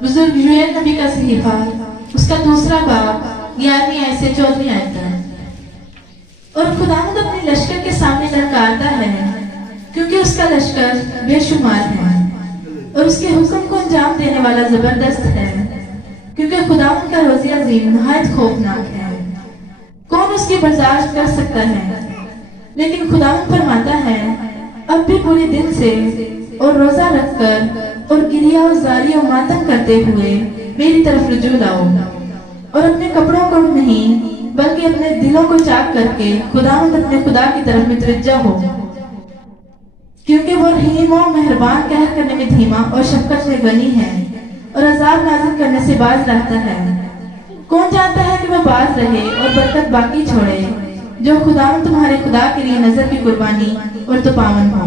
बुजुर्ग यूएन नबी का सहीफा उसका दूसरा बाब 11वीं आयत से 14वीं आयत तक। और खुदावंद अपने लश्कर के सामने ललकारता है क्योंकि उसका लश्कर बेशुमार है और उसके हुक्म को अंजाम देने वाला जबरदस्त है, क्योंकि खुदावंद का रोज़ी अजीम नहायत खौफनाक है। कौन उसकी बर्दाश्त कर सकता है? लेकिन खुदावंद फरमाता है, अब भी पूरे दिल से और रोजा रखकर और गिरिया और जारी और मातम करते हुए मेरी तरफ रुजू लाओ, और अपने कपड़ों को नहीं बल्कि अपने दिलों को चाक करके खुदावंद अपने खुदा की तरफ मुतवज्जा हो, क्योंकि वो रहीम और मेहरबान कहर करने में धीमा और शफकत में गनी है और अजाब नाज़िल करने से बाज रहता है। कौन जानता है कि वो बाज रहे और बरकत बाकी छोड़े, जो खुदावंद तुम्हारे खुदा के लिए नजर की कुर्बानी और तो पावन हो।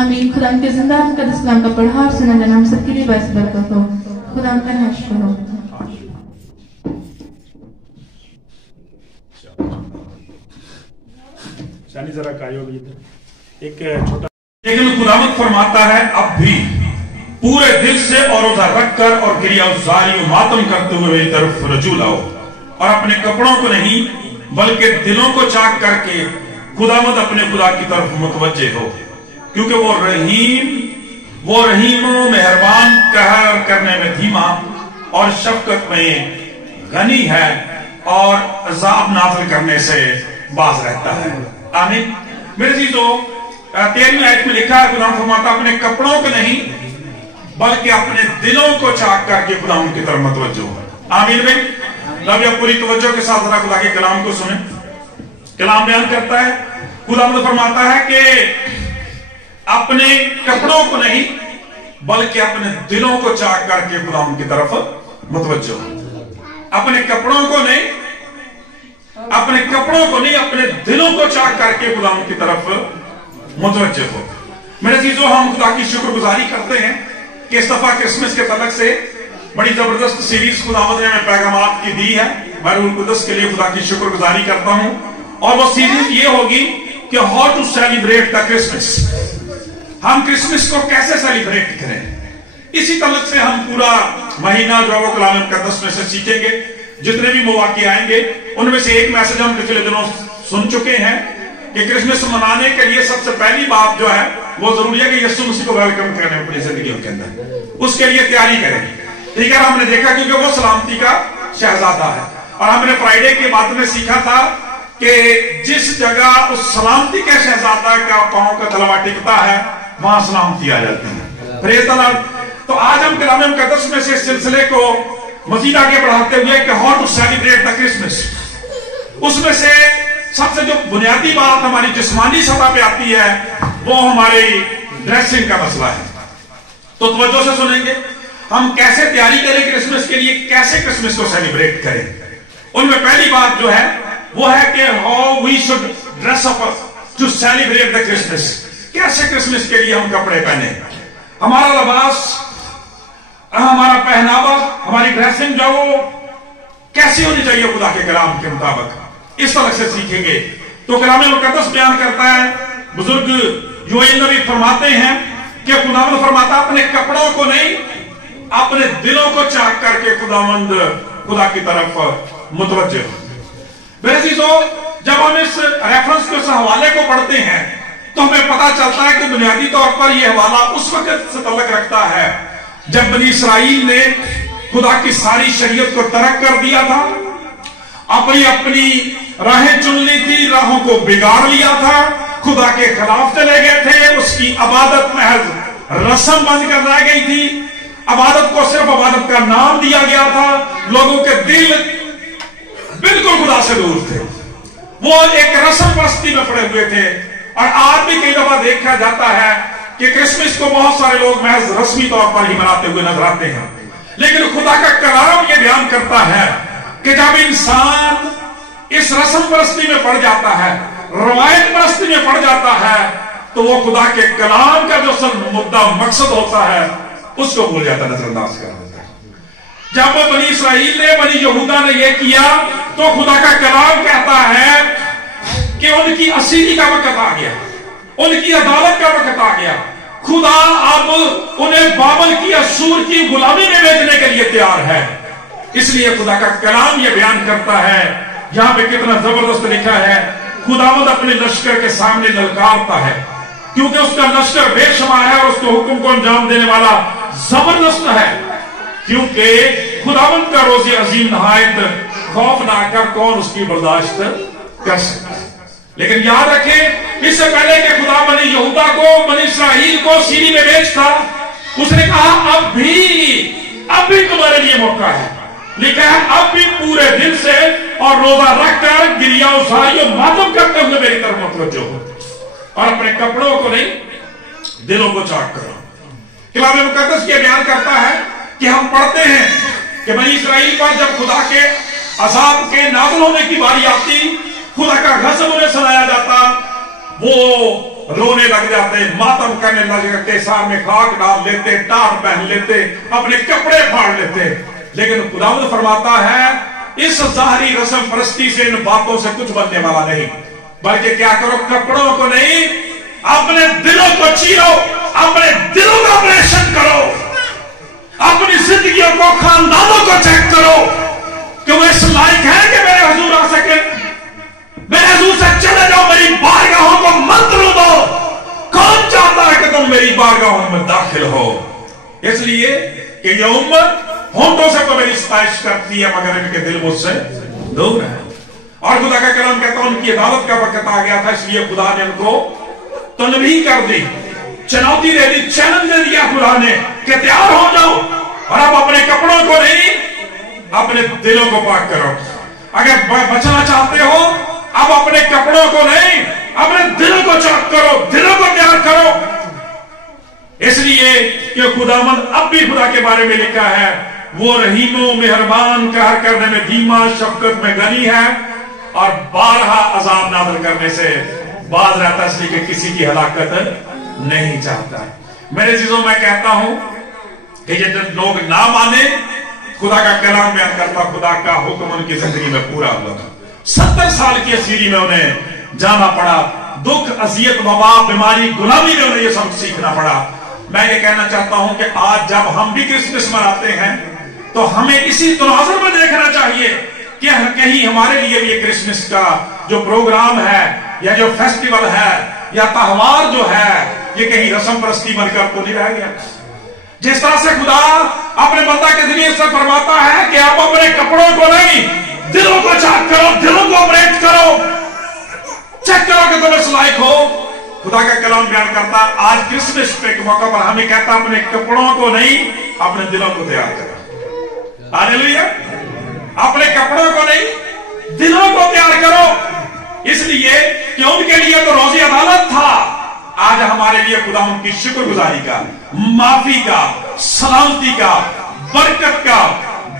आमीन। खुदा के जिंदा मुकद्दस कलाम का पढ़ा और सुना जाना हम सबके लिए बायस बरकत हो। खुदा का नाम शुक्र हो। शानी जरा कायो एक छोटा, लेकिन खुदावंद फरमाता है, अब भी पूरे दिल से और रोजा रखकर और गिरियाजारी और मातम करते हुए मेरी तरफ रजू लाओ, और अपने कपड़ों को नहीं बल्कि दिलों को चाक करके खुदावंद अपने खुदा की तरफ मुतवज्जे हो, क्योंकि वो रहीम मेहरबान कहर करने में धीमा और शफकत में गनी है और अजाब नाज़िल करने से बाज रहता है। आमीन। मेरे चीजों 13वीं आयत में लिखा है, खुदा फरमाता अपने कपड़ों को नहीं बल्कि अपने दिलों को चाक करके खुदा की तरफ मुतवज्जो हो। आमीन भाई, रब या पूरी तवज्जो के साथ जरा खुदा के कलाम को सुने। कलाम बयान करता है, खुदा फरमाता है कि अपने कपड़ों को नहीं बल्कि अपने दिलों को चाक करके खुदा की तरफ मुतवज्जो हो। अपने कपड़ों को नहीं अपने दिलों को चाक करके खुदा की तरफ मुतवज्जो हो। मेरे चीजों, हम खुदा की शुक्रगुजारी करते हैं कि इस दफा क्रिसमस के तलक से बड़ी जबरदस्त सीरीज खुदावंद ने हमें पैगामात की दी है। मैं रूह कुदस के लिए खुदा की शुक्रगुजारी करता हूं, और वो सीरीज ये होगी कि how to celebrate the Christmas. हम क्रिसमस को कैसे सेलिब्रेट करें, इसी तलक से हम पूरा महीना जो है वो कलाम मुकद्दस में से सीखेंगे। जितने भी मौके आएंगे उनमें से एक मैसेज हम पिछले दिनों सुन चुके हैं कि क्रिसमस मनाने के लिए सबसे पहली बात जो है वो जरूरी है कि यीशु मसीह को वेलकम करें अपनी जिंदगी के अंदर, उसके लिए तैयारी करें। ठीक है, हमने देखा क्योंकि वो सलामती का शहजादा है, और हमने फ्राइडे के बाद में सीखा था कि जिस जगह उस सलामती के शहजादा का पांव का तलवा टिकता है वहां सलामती आ जाती है। Praise the Lord. तो आज हम कलाम मुकद्दस में से इस सिलसिले को मजीद आगे बढ़ाते हुए कि how to celebrate the Christmas, उसमें से सबसे जो बुनियादी बात हमारी जिस्मानी सतह पे आती है वो हमारी ड्रेसिंग का मसला है। तो तवज्जो से सुनेंगे हम कैसे तैयारी करें क्रिसमस के लिए, कैसे क्रिसमस को सेलिब्रेट करें। उनमें पहली बात जो है वो है कि how we should dress up to celebrate the Christmas. कैसे क्रिसमस के लिए हम कपड़े पहने, हमारा लिबास, हमारा पहनावा, हमारी ड्रेसिंग जो वो कैसी होनी चाहिए खुदा के कलाम के मुताबिक, इस तरह से सीखेंगे। तो कलाम मुकद्दस बयान करता है, बुजुर्ग यूएन नबी फरमाते हैं कि खुदावंद फरमाता अपने कपड़ों को नहीं अपने दिलों को चाक करके खुदावंद खुदा की तरफ मुतवज्जे हो। मेरे चीजों, जब हम इस रेफरेंस के हवाले को पढ़ते हैं तो हमें पता चलता है कि बुनियादी तौर पर यह हवाला उस वक्त से तल्लुक रखता है जब बनी इसराइल ने खुदा की सारी शरीयत को तर्क कर दिया था, अपनी राहें चुन ली थी, राहों को बिगाड़ लिया था, खुदा के खिलाफ चले गए थे, उसकी इबादत महज रस्म बनकर रह गई थी, इबादत को सिर्फ इबादत का नाम दिया गया था, लोगों के दिल बिल्कुल खुदा से दूर थे, वो एक रस्म परस्ती में पड़े हुए थे। और आज भी कई दफा देखा जाता है कि क्रिसमस को बहुत सारे लोग महज रस्मी तौर पर ही मनाते हुए नजर आते हैं, लेकिन खुदा का कलाम ये बयान करता है कि जब इंसान इस रस्म परस्ती में पड़ जाता है, रवायत परस्ती में पड़ जाता है, तो वो खुदा के कलाम का जो मुद्दा मकसद होता है उसको भूल जाता, नजरअंदाज कर देता है। جب بنی اسرائیل نے بنی یہودا نے یہ کیا تو خدا کا کلام کہتا ہے کہ ان کی اسیری کا وقت آ گیا, ان کی عدالت کا وقت آ گیا. خدا اب انہیں بابل کی اسور کی غلامی میں بیچنے کے لیے تیار ہے. اس لیے خدا کا کلام یہ بیان کرتا ہے, یہاں پہ کتنا زبردست لکھا ہے, خداوند اپنے لشکر کے سامنے للکارتا ہے کیونکہ اس کا لشکر بے شمار ہے اور اس کے حکم کو انجام دینے والا زبردست ہے. کیونکہ خداوند کا روز عظیم نہایت خوف نہ کر کون اس کی برداشت کر سکتا ہے. لیکن یاد رکھیں, اس سے پہلے کہ خدا بنی یہودا کو, بنی اسرائیل کو سیری میں بیچتا, اس نے کہا اب بھی تمہارے لیے موقع ہے. لکھا ہے اب بھی پورے دل سے اور روزہ رکھ کر گریہ ازاری اور ماتم کرتے ہوئے میری طرف متوجہ ہو اور اپنے کپڑوں کو نہیں دلوں کو چاک کرو. کلام مقدس یہ بیان کرتا ہے کہ ہم پڑھتے ہیں کہ بنی اسرائیل پر جب خدا کے عذاب کے نازل ہونے کی باری آتی, خدا کا غضب انہیں سنایا جاتا, وہ رونے لگ جاتے, ماتم کرنے لگ جاتے, سار میں خاک ڈال لیتے, ٹاٹ پہن لیتے, اپنے کپڑے پھاڑ لیتے. لیکن خداوند فرماتا ہے اس ظاہری رسم پرستی سے, ان باتوں سے کچھ بننے والا نہیں, بلکہ کیا کرو, کپڑوں کو نہیں اپنے دلوں کو چیرو, اپنے دلوں کا آپریشن کرو, اپنی زندگیوں کو, خاندانوں کو چیک کرو کہ وہ اس لائق ہے کہ میرے حضور آ سکے, میرے حضور سے چلے جاؤ, میری بارگاہوں کو منتر دو. کون چاہتا ہے کہ تم میری بارگاہوں میں داخل ہو؟ اس لیے کہ یہ امت ہونٹوں سے تو میری ستائش کرتی ہے مگر ان کے دل مجھ سے دور ہے. اور خدا کا کلام کہتا ہے ان کی عدالت کا وقت آ گیا تھا, اس لیے خدا نے ان کو تنبیہ کر دی, چنوتی دے دی, چیلنج دے دیا خدا نے کہ تیار ہو جاؤ اور اب اپنے کپڑوں کو نہیں اپنے دلوں کو پاک کرو. اگر بچنا چاہتے ہو اب اپنے کپڑوں کو نہیں اپنے دلوں کو چاک کرو, دلوں کو تیار کرو. اس لیے کہ خداوند اب بھی خدا کے بارے میں لکھا ہے وہ رحیم و مہربان, قہر کرنے میں دھیما, شفقت میں غنی ہے اور بارہا عذاب نازل کرنے سے باز رہتا, اس لیے کہ کسی کی ہلاکت نہیں چاہتا. میرے عزیزوں, میں کہتا ہوں کہ یہ جب لوگ نہ مانے, خدا کا کلام بیان کرتا خدا کا حکم ان کی زندگی میں پورا ہوا. 70 سال کی اسیری میں انہیں جانا پڑا, دکھ, اذیت, وبا, بیماری, غلامی میں انہیں یہ سب سیکھنا پڑا. میں یہ کہنا چاہتا ہوں کہ آج جب ہم بھی کرسمس مناتے ہیں تو ہمیں اسی تناظر میں دیکھنا چاہیے کہ کہیں ہمارے لیے بھی یہ کرسمس کا جو پروگرام ہے یا جو فیسٹیول ہے یا تہوار جو ہے یہ کہیں رسم پرستی بن کر تو نہیں رہ گیا. جس طرح سے خدا اپنے بندہ کے ذریعے سے فرماتا ہے کہ آپ اپنے کپڑوں کو نہیں دلوں کو چاک کرو, دلوں کو آپریٹ کرو, چیک کرو کہ تم اس لائق ہو. خدا کا کلام بیان کرتا آج کرسمس کے موقع پر ہمیں کہتا اپنے کپڑوں کو نہیں اپنے دلوں کو تیار کرو. ہاللیلویا. اپنے کپڑوں کو نہیں دلوں کو تیار کرو, اس لیے کہ ان کے لیے تو روزی عدالت تھا, آج ہمارے لیے خدا ان کی شکر گزاری کا, معافی کا, سلامتی کا, برکت کا,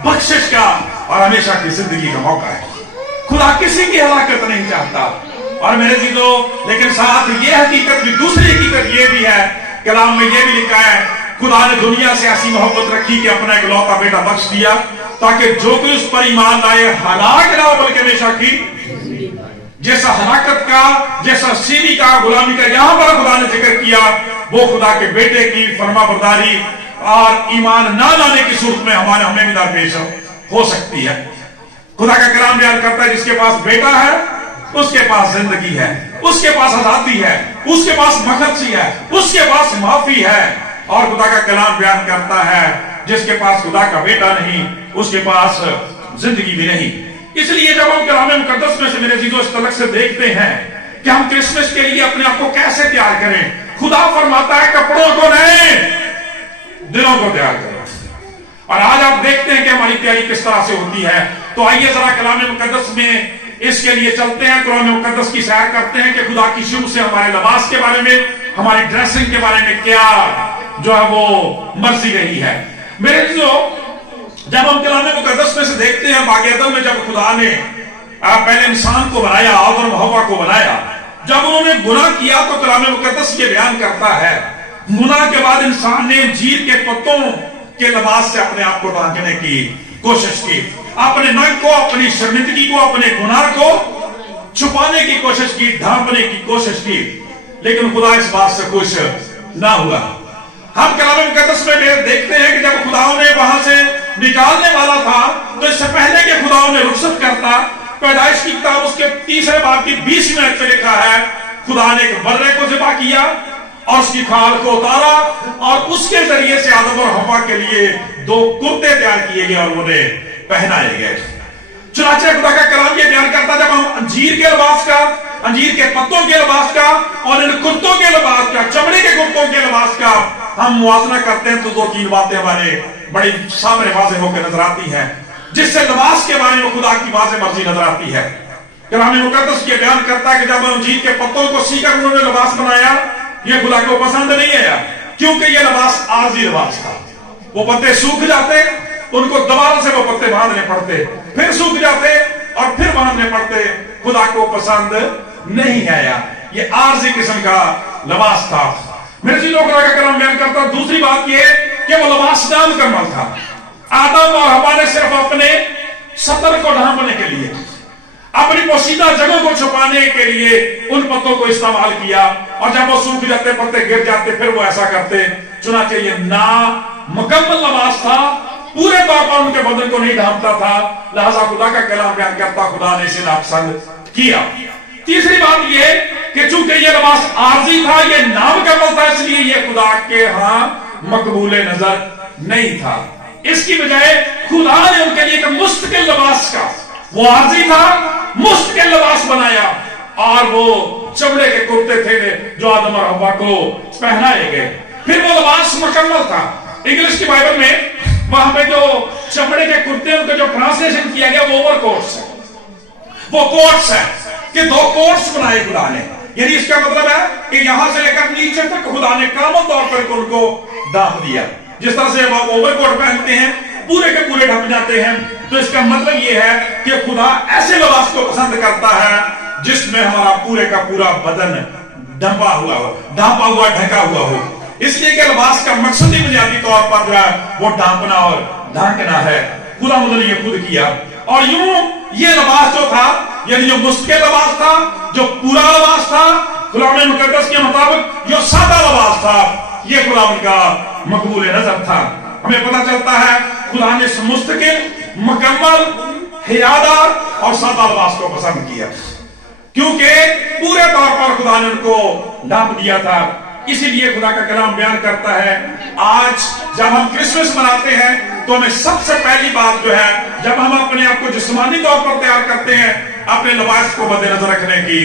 بخشش کا اور ہمیشہ کی زندگی کا موقع ہے. خدا کسی کی ہلاکت نہیں چاہتا. اور میرے عزیزو, لیکن ساتھ یہ حقیقت بھی, دوسری حقیقت یہ بھی ہے, کلام میں یہ بھی لکھا ہے خدا نے دنیا سے ایسی محبت رکھی کہ اپنا ایک لوتا بیٹا بخش دیا تاکہ جو کوئی اس پر ایمان لائے ہلاک نہ ہو بلکہ ہمیشہ کی. جیسا ہلاکت کا, جیسا سیری کا, غلامی کا یہاں پر خدا نے ذکر کیا, وہ خدا کے بیٹے کی فرما برداری اور ایمان نہ لانے کی صورت میں ہمیں بھی درپیش ہو سکتی ہے. خدا کا کلام بیان کرتا ہے جس کے پاس بیٹا ہے اس کے پاس زندگی ہے, اس کے پاس آزادی ہے, اس کے پاس بخشی ہے, اس کے پاس معافی ہے. اور خدا کا کلام بیان کرتا ہے جس کے پاس خدا کا بیٹا نہیں اس کے پاس زندگی بھی نہیں. اس لیے جب ہم کلام مقدس میں سے میرے عزیزو اس طلق سے دیکھتے ہیں کہ ہم کرسمس کے لیے اپنے آپ کو کیسے تیار کریں, خدا فرماتا ہے کپڑوں کو نہیں دلوں کو تیار کرو. اور آج آپ دیکھتے ہیں کہ ہماری تیاری کس طرح سے ہوتی ہے. تو آئیے ذرا کلام مقدس میں اس کے لیے چلتے ہیں, قرآن مقدس کی سیر کرتے ہیں کہ خدا کی شروع سے ہمارے لباس کے بارے میں, ہماری ڈریسنگ کے بارے میں کیا جو ہے وہ مرضی رہی ہے. میرے عزیزو, جب ہم کلام مقدس میں سے دیکھتے ہیں باغ عدن میں جب خدا نے پہلے انسان کو بنایا, آدم اور حوا کو بنایا, جب انہوں نے گناہ کیا تو کلام مقدس یہ بیان کرتا ہے گناہ کے بعد انسان نے انجیر کے پتوں के लिबास से अपने आप को ढांकने की कोशिश की, अपने नंग को, अपनी शर्मिंदगी को, अपने गुनाह को छुपाने की कोशिश की, ढांपने की कोशिश की, लेकिन खुदा इस बात से खुश ना हुआ। हम कलाम मुकद्दस में देखते हैं कि जब खुदा ने वहां से निकालने वाला था तो इससे पहले कि खुदा ने रुखसत करता, पैदाइश की किताब उसके 3 बाब की 20 मिनट पे लिखा है, खुदा ने एक बर्रे को ज़िबा किया और उसकी खाल को उतारा और उसके जरिए से आदम और हव्वा के लिए 2 कुर्ते तैयार किए गए और उन्हें पहनाए गए। चुनाचे खुदा का कलाम ये बयान करता, जब हम अंजीर के लिबास का, अंजीर के पत्तों के लिबास का और इन कुर्तों के लिबास का, चमड़े के कुर्तों के लिबास का हम मुआवजा करते हैं तो 2-3 बातें हमारे बड़ी सामने वाज़ेह होकर नजर आती है, जिससे लिबास के बारे में खुदा की वाज़ेह मर्जी नजर आती है। कलाम मुकद्दस ये बयान करता है कि जब अंजीर के पत्तों को सीकर उन्होंने लिबास बनाया, ये खुदा को पसंद नहीं आया, क्योंकि ये लिबास आरजी लिबास था। वो पत्ते सूख जाते, उनको दोबारा से वो पत्ते बांधने पड़ते, फिर सूख जाते और फिर बांधने पड़ते, खुदा को पसंद नहीं आया। ये आरजी किस्म का लिबास था। मेरे चीजों खुदा का कलाम बयान करता। दूसरी बात ये कि वो लिबास नामुकम्मल था। आदम और हव्वा ने सिर्फ अपने सतर को ढांपने के लिए, अपनी पोशीदा जगहों को छुपाने के लिए उन पत्तों को इस्तेमाल किया, और जब वो सूख जाते, पत्ते गिर जाते, फिर वो ऐसा करते। चुनाचे ये ना मुकम्मल लिबास था, पूरे तौर पर उनके बदन को नहीं ढांपता था, लिहाजा खुदा का कलाम बयान करता खुदा ने इसे नापसंद किया। तीसरी बात ये कि चूंकि ये लिबास आरजी था, ये नामुकम्मल था, इसलिए ये खुदा के यहां मकबूल नजर नहीं था। इसकी बजाय खुदा ने उनके लिए एक मुस्तकिल लिबास का, वो आरजी था, मुस्तकिल लिबास बनाया, और वो चमड़े के कुर्ते थे जो आदम और हव्वा को पहनाए गए। फिर वो लिबास मुकम्मल था। इंग्लिश की बाइबल में वहां पे जो चमड़े के कुर्ते, उनका जो ट्रांसलेशन किया गया वो ओवरकोट्स है, वो कोट्स है कि 2 कोट्स बनाए खुदा ने। यानी इसका मतलब है कि यहां से लेकर नीचे तक खुदा ने कामल तौर पर उनको ढांप दिया। जिस तरह से वो ओवरकोट पहनते हैं, पूरे के पूरे ढक जाते हैं, तो इसका मतलब यह है कि खुदा ऐसे लिबास को पसंद करता है जिसमें हमारा पूरे का पूरा बदन ढंपा हुआ हो, ढांपा हुआ, ढका हुआ हो। इसलिए कि लिबास का मकसद ही बुनियादी तौर पर जो है वो ढांपना और ढांकना है। खुदा ने ये खुद किया, और यूं ये लिबास जो था, यानी जो मुश्किल लिबास था, जो पूरा लिबास था, कलाम मुकद्दस के मुताबिक जो सादा लिबास था, ये खुदा का मकबूल नजर था। हमें पता चलता है खुदा ने मुस्तकिल, मुकम्मल, हियादार और सादा लिबास को पसंद किया, क्योंकि पूरे तौर पर खुदा ने उनको ढांप दिया था। इसीलिए खुदा का कलाम बयान करता है, आज जब हम क्रिसमस मनाते हैं तो हमें सबसे पहली बात जो है, जब हम अपने आप को जिस्मानी तौर पर तैयार करते हैं, अपने लिबास को मद्देनजर रखने की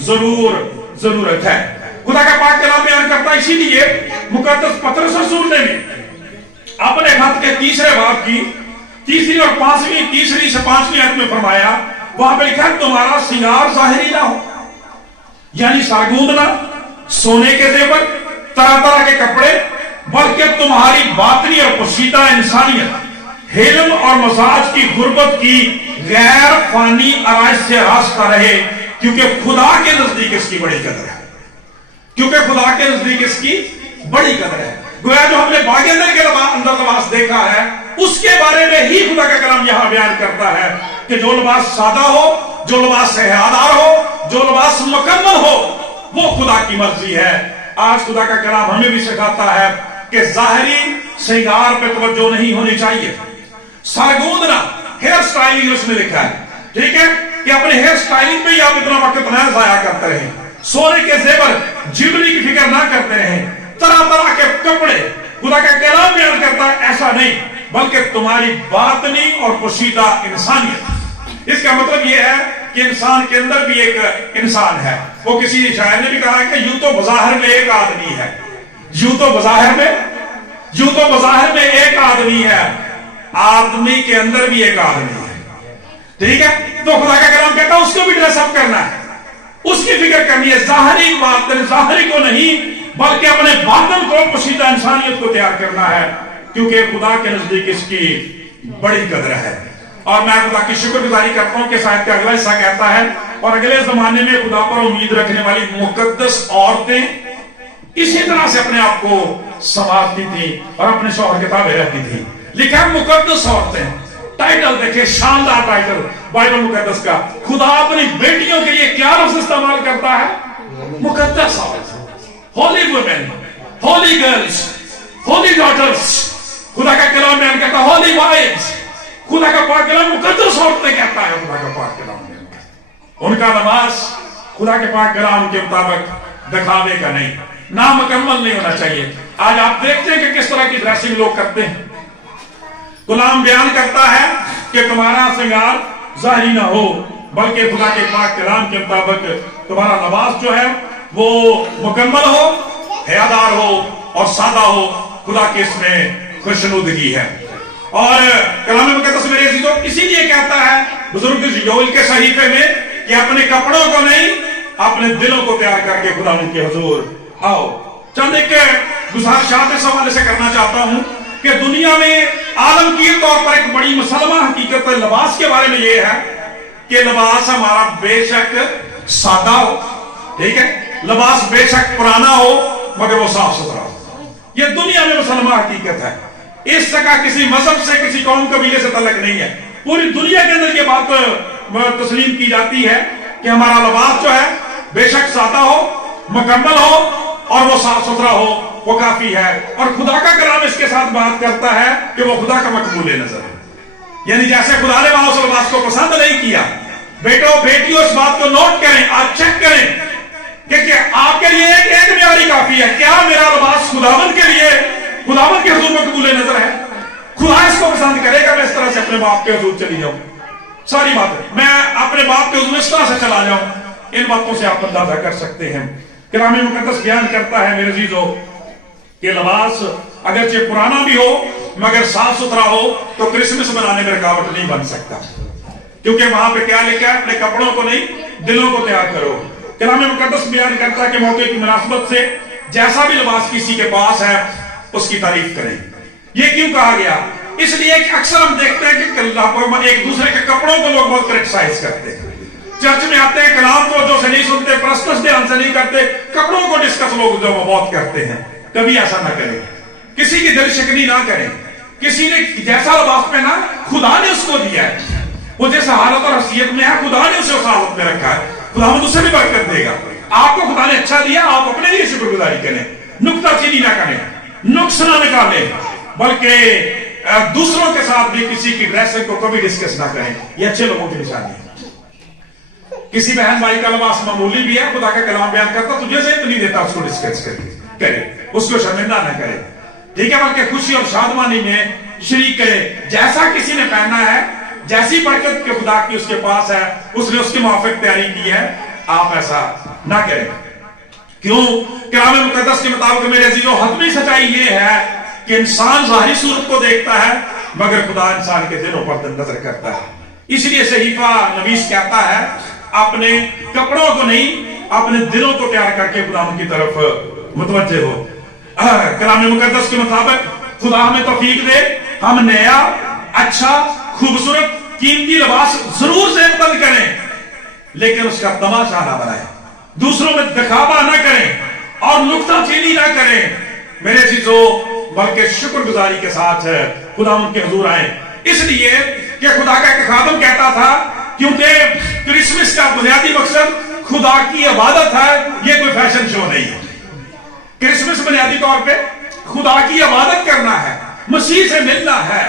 जरूरत है। खुदा का पाक कलाम बयान करता है। इसीलिए मुकद्दस पतरस रसूल ने भी अपने खत के 3 बाब की 3री और 5वीं, 3री से 5वीं आयत में फरमाया, वहां पर लिखा, तुम्हारा सिंगार जाहिरी ना हो, यानी सरगूंद ना, सोने के जेवर, तरह तरह के कपड़े, बल्कि तुम्हारी बातनी और पोशीदा इंसानियत हेलम और मजाज की गुर्बत की गैर फानी आराइश से रास्ता रहे, क्योंकि खुदा के नजदीक इसकी बड़ी कदर है। क्योंकि खुदा के नजदीक इसकी बड़ी कदर है। गोया जो हमने बागे अंदर के अंदर लिबास देखा है, उसके बारे में ही खुदा का कलाम यहां बयान करता है कि जो लिबास सादा हो, जो लिबास सेहदार हो, जो लिबास मुकम्मल हो, वो खुदा की मर्जी है। आज खुदा का कलाम हमें भी सिखाता है कि जाहिरी श्रृंगार पे तवज्जो नहीं होनी चाहिए। सरगूंदना, हेयर स्टाइलिंग उसमें लिखा है, ठीक है, कि अपने हेयर स्टाइलिंग में ही आप इतना वक्त ना जाया करते रहे, सोने के जेवर, ज्वेलरी की फिक्र ना करते रहे, तरह तरह के कपड़े। खुदा का कलाम बयान करता है ऐसा नहीं, बल्कि तुम्हारी बातनी और पोशीदा इंसानियत। इसका मतलब यह है कि इंसान के अंदर भी एक इंसान है। वो किसी शायर ने भी कहा है कि यूं तो बाजार में एक आदमी है, यूं तो बाजार में एक आदमी है, आदमी के अंदर भी एक आदमी है, ठीक है। तो खुदा का कलाम कहता है उसको भी ड्रेसअप करना है, उसकी फिक्र करनी है, जाहिरी बात, जाहिरी को नहीं, बल्कि अपने बातन को, पोशीदा इंसानियत को तैयार करना है, क्योंकि खुदा के नजदीक इसकी बड़ी कदर है। और मैं खुदा की शुक्रगुजारी करता हूं कि शायद का अगला हिस्सा कहता है, और अगले जमाने में खुदा पर उम्मीद रखने वाली मुकद्दस औरतें इसी तरह से अपने आप को संवारती थी और अपने शौहर के ताबे रहती थी। लिखा मुकद्दस औरतें, टाइटल देखे, शानदार टाइटल बाइबल मुकद्दस का। खुदा अपनी बेटियों के लिए क्या लफ्ज इस्तेमाल करता है? मुकद्दस औरत, holy women, holy girls, holy daughters. खुदा का कलाम बयान करता है होली वाइव्स। खुदा का पाक कलाम मुकद्दस औरतें कहता है। खुदा का पाक कलाम उनका नमाज खुदा के पाक कलाम के मुताबिक दिखावे का नहीं, नामुकम्मल नहीं होना चाहिए। आज आप देखते हैं कि किस तरह की ड्रेसिंग लोग करते हैं। कलाम बयान करता है कि तुम्हारा श्रृंगार जाहिरी ना हो, बल्कि खुदा के पाक कलाम के मुताबिक तुम्हारा लिबास जो है वो मुकम्मल हो, हयादार हो और सादा हो। खुदा के इसमें खुशनुदगी है। और कलाम मुकद्दस मेरे अजीजों इसीलिए कहता है बुजुर्ग योएल के सहीफे में कि अपने कपड़ों को नहीं, अपने दिलों को तैयार करके खुदा उनके हुजूर आओ। चंद एक गुजारिशात इस हवाले से करना चाहता हूं कि दुनिया में आलमगीर तौर पर एक बड़ी मुसलमान हकीकत लिबास के बारे में यह है कि लिबास हमारा बेशक सादा हो, ठीक है, लिबास बेशक पुराना हो, मगर वो साफ सुथरा हो। यह दुनिया में मुसलमान हकीकत है। इस जगह किसी मजहब से, किसी कौम कबीले से तल्लक नहीं है। पूरी दुनिया के अंदर यह बात तस्लीम की जाती है कि हमारा लिबास जो है बेशक सादा हो, मुकम्मल हो और वो साफ सुथरा हो, वो काफी है। और खुदा का कलाम इसके साथ बात करता है कि वो खुदा का मकबूल नजर है। यानी जैसे खुदा ने वहां उस लिबास को पसंद नहीं किया, बेटो बेटियों इस बात को नोट करें, आज चेक करें कि आपके लिए एक मियारी काफी है। क्या मेरा लिबास खुदावन के लिए, खुदावन के हुजूर मकबूल नजर है? खुदा इसको पसंद करेगा मैं इस तरह से अपने बाप के हुजूर चली जाऊं? सारी बातें मैं अपने बाप के हुजूर इस तरह से चला जाऊं। इन बातों से आप अंदाजा कर सकते हैं। कलाम मुकद्दस बयान करता है मेरे अजीजों कि लिबास अगरचे पुराना भी हो मगर साफ सुथरा हो तो क्रिसमस मनाने में रुकावट नहीं बन सकता, क्योंकि वहां पे क्या लिखा है? अपने कपड़ों को नहीं, दिलों को तैयार करो। कलाम मुकद्दस बयान करता है कि मौके की मुनासबत से जैसा भी लिबास किसी के पास है उसकी तारीफ करें। ये क्यों कहा गया? इसलिए कि अक्सर हम देखते हैं कि एक दूसरे के कपड़ों को लोग बहुत क्रिटिसाइज करते हैं। चर्च में आते हैं, कलाम को जो से नहीं सुनते, प्रश्न ध्यान से नहीं करते, कपड़ों को डिस्कस लोग जो बहुत करते हैं। कभी ऐसा ना करें, किसी की दिल शिकनी ना करें। किसी ने जैसा लिबास पहना खुदा ने उसको दिया है, वो जिस हालत और हसीयत में है खुदा ने उसे उस हालत में रखा है। खुदा उसे भी बरकत देगा। आपको खुदा ने अच्छा दिया, आप अपने लिए शुक्रगुजारी करें, नुक्ताचीनी ना करें, नुक्स ना निकालें, बल्कि दूसरों के साथ भी किसी की ड्रेसिंग को कभी डिस्कस ना करें। ये अच्छे लोगों की निशानी है। किसी बहन भाई का लिबास मामूली भी है, खुदा का कलाम बयान करता तुझे से नहीं देता उसको डिस्कस करे, उसको शर्मिंदा न करे, ठीक है, बल्कि खुशी और शादमानी में शरीक करे। जैसा किसी ने पहना है, जैसी बरकत के खुदा की उसके पास है, उसने उसके मुआफिक तैयारी की है, आप ऐसा ना करें। क्यों? कलाम मुकद्दस के मुताबिक मेरे अजीजों हतमी सच्चाई ये है कि इंसान जाहिरी सूरत को देखता है मगर खुदा इंसान के दिलों पर नजर करता है। इसलिए सहीफा नवीस कहता है अपने कपड़ों को नहीं, अपने दिलों को तैयार करके खुदा की तरफ मुतवज्जे हो। कलाम मुकद्दस के मुताबिक खुदा हमें तौफीक दे, हम नया, अच्छा, खूबसूरत, कीमती लिबास जरूर से पसंद करें, लेकिन उसका तमाशा ना बनाएं, दूसरों में दिखावा ना करें और नुक्ताचीनी ना करें मेरे चीजों, बल्कि शुक्रगुजारी के साथ खुदा उनके हुजूर आए। इसलिए कि खुदा का एक खादम कहता था, क्योंकि क्रिसमस का बुनियादी मकसद खुदा की इबादत है, यह कोई फैशन शो नहीं है। क्रिसमस बुनियादी तौर पे खुदा की इबादत करना है, मसीह से मिलना है,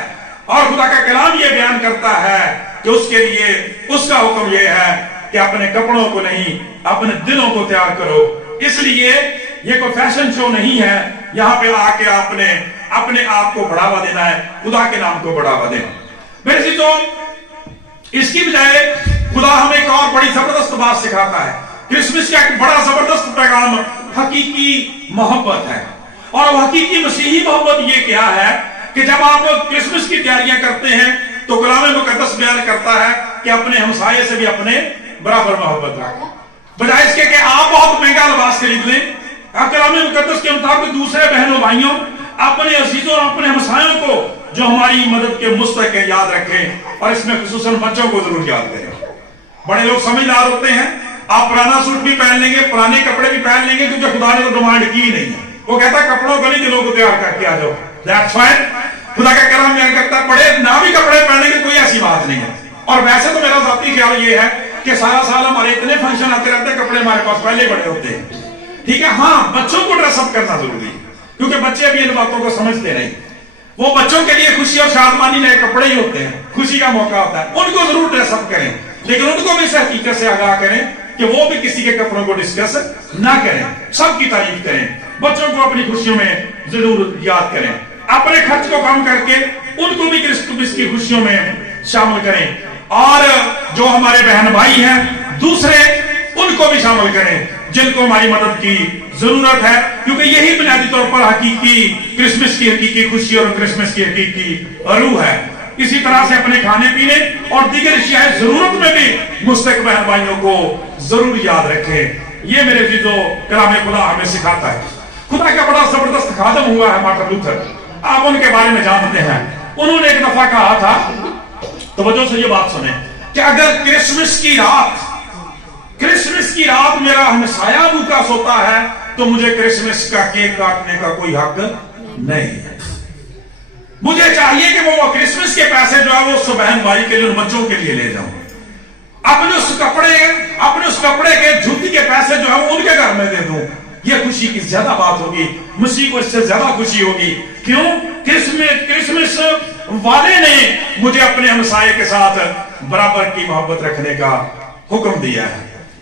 और खुदा का कलाम यह बयान करता है कि उसके लिए उसका हुक्म यह है कि अपने कपड़ों को नहीं, अपने दिलों को तैयार करो। इसलिए यह कोई फैशन शो नहीं है, यहां पे आके आपने अपने आप को बढ़ावा देना है, खुदा के नाम को बढ़ावा देना। मेरे चीजों, इसकी बजाय खुदा हमें एक और बड़ी जबरदस्त बात सिखाता है। क्रिसमस का एक बड़ा जबरदस्त पैगाम हकीकी मोहब्बत है, और हकीकी मसीही मोहब्बत ये क्या है कि जब आप क्रिसमस की तैयारियां करते हैं तो कलाम मुकद्दस बयान करता है कि अपने हमसाये से भी अपने बराबर मोहब्बत रखें, बजाय इसके कि आप बहुत महंगा लिबास खरीद लें। कलाम मुकद्दस के मुताबिक दूसरे बहनों भाइयों, अपने अजीजों और अपने हमसायों को जो हमारी मदद के मुस्तक याद रखें, और इसमें खुसूसन बच्चों को जरूर याद करें। बड़े लोग समझदार होते हैं, آپ پرانا سوٹ بھی پہن لیں گے, پرانے کپڑے بھی پہن لیں گے, کیونکہ خدا نے تو ڈیمانڈ کی ہی نہیں ہے. وہ کہتا ہے کپڑوں کو نہیں, دلوں کو تیار کر کے آ جاؤ. That's fine. خدا کا کلام بیان کرتا ہے پڑھے نہ بھی کپڑے پہنیں گے, کوئی ایسی بات نہیں ہے. اور ویسے تو میرا ذاتی خیال یہ ہے کہ سارا سال ہمارے اتنے فنکشن آتے رہتے ہیں, کپڑے ہمارے پاس پہلے بڑے ہوتے ہیں. ٹھیک ہے, ہاں بچوں کو ڈریس اپ کرنا ضروری ہے, کیونکہ بچے ابھی ان باتوں کو سمجھتے نہیں. وہ بچوں کے لیے خوشی اور شادمانی نئے کپڑے ہی ہوتے ہیں, خوشی کا موقع ہوتا ہے, ان کو ضرور ڈریس اپ کریں, لیکن ان کو بھی اس حقیقت سے آگاہ کریں کہ وہ بھی کسی کے کپڑوں کو ڈسکس نہ کریں, سب کی تعریف کریں. بچوں کو اپنی خوشیوں میں ضرور یاد کریں, اپنے خرچ کو کم کر کے ان کو بھی کرسمس کی خوشیوں میں شامل کریں. اور جو ہمارے بہن بھائی ہیں دوسرے, ان کو بھی شامل کریں جن کو ہماری مدد کی ضرورت ہے, کیونکہ یہی بنیادی طور پر حقیقی کرسمس کی حقیقی خوشی اور کرسمس کی حقیقی روح ہے. اسی طرح سے اپنے کھانے پینے اور دیگر اشیاء ضرورت میں بھی مستحق بہن بھائیوں کو ضرور یاد رکھیں. یہ میرے عزیزو کلام خدا ہمیں سکھاتا ہے. خدا کا بڑا زبردست خادم ہوا ہے مارٹن لوتھر, آپ ان کے بارے میں جانتے ہیں. انہوں نے ایک دفعہ کہا تھا, توجہ سے یہ بات سنیں, کہ اگر کرسمس کی رات میرا ہمسایہ بھوکا سوتا ہے تو مجھے کرسمس کا کیک کاٹنے کا کوئی حق نہیں ہے. مجھے چاہیے کہ وہ کرسمس کے پیسے جو ہے وہ اس بہن بھائی کے لیے, ان بچوں کے لیے لے جاؤں. اپنے اس کپڑے کے جوتی کے پیسے جو ہے وہ ان کے گھر میں دے دوں. یہ خوشی کی زیادہ بات ہوگی, مسیح کو اس سے زیادہ خوشی ہوگی. کیوں؟ کرسمس والے نے مجھے اپنے ہمسائے کے ساتھ برابر کی محبت رکھنے کا حکم دیا ہے.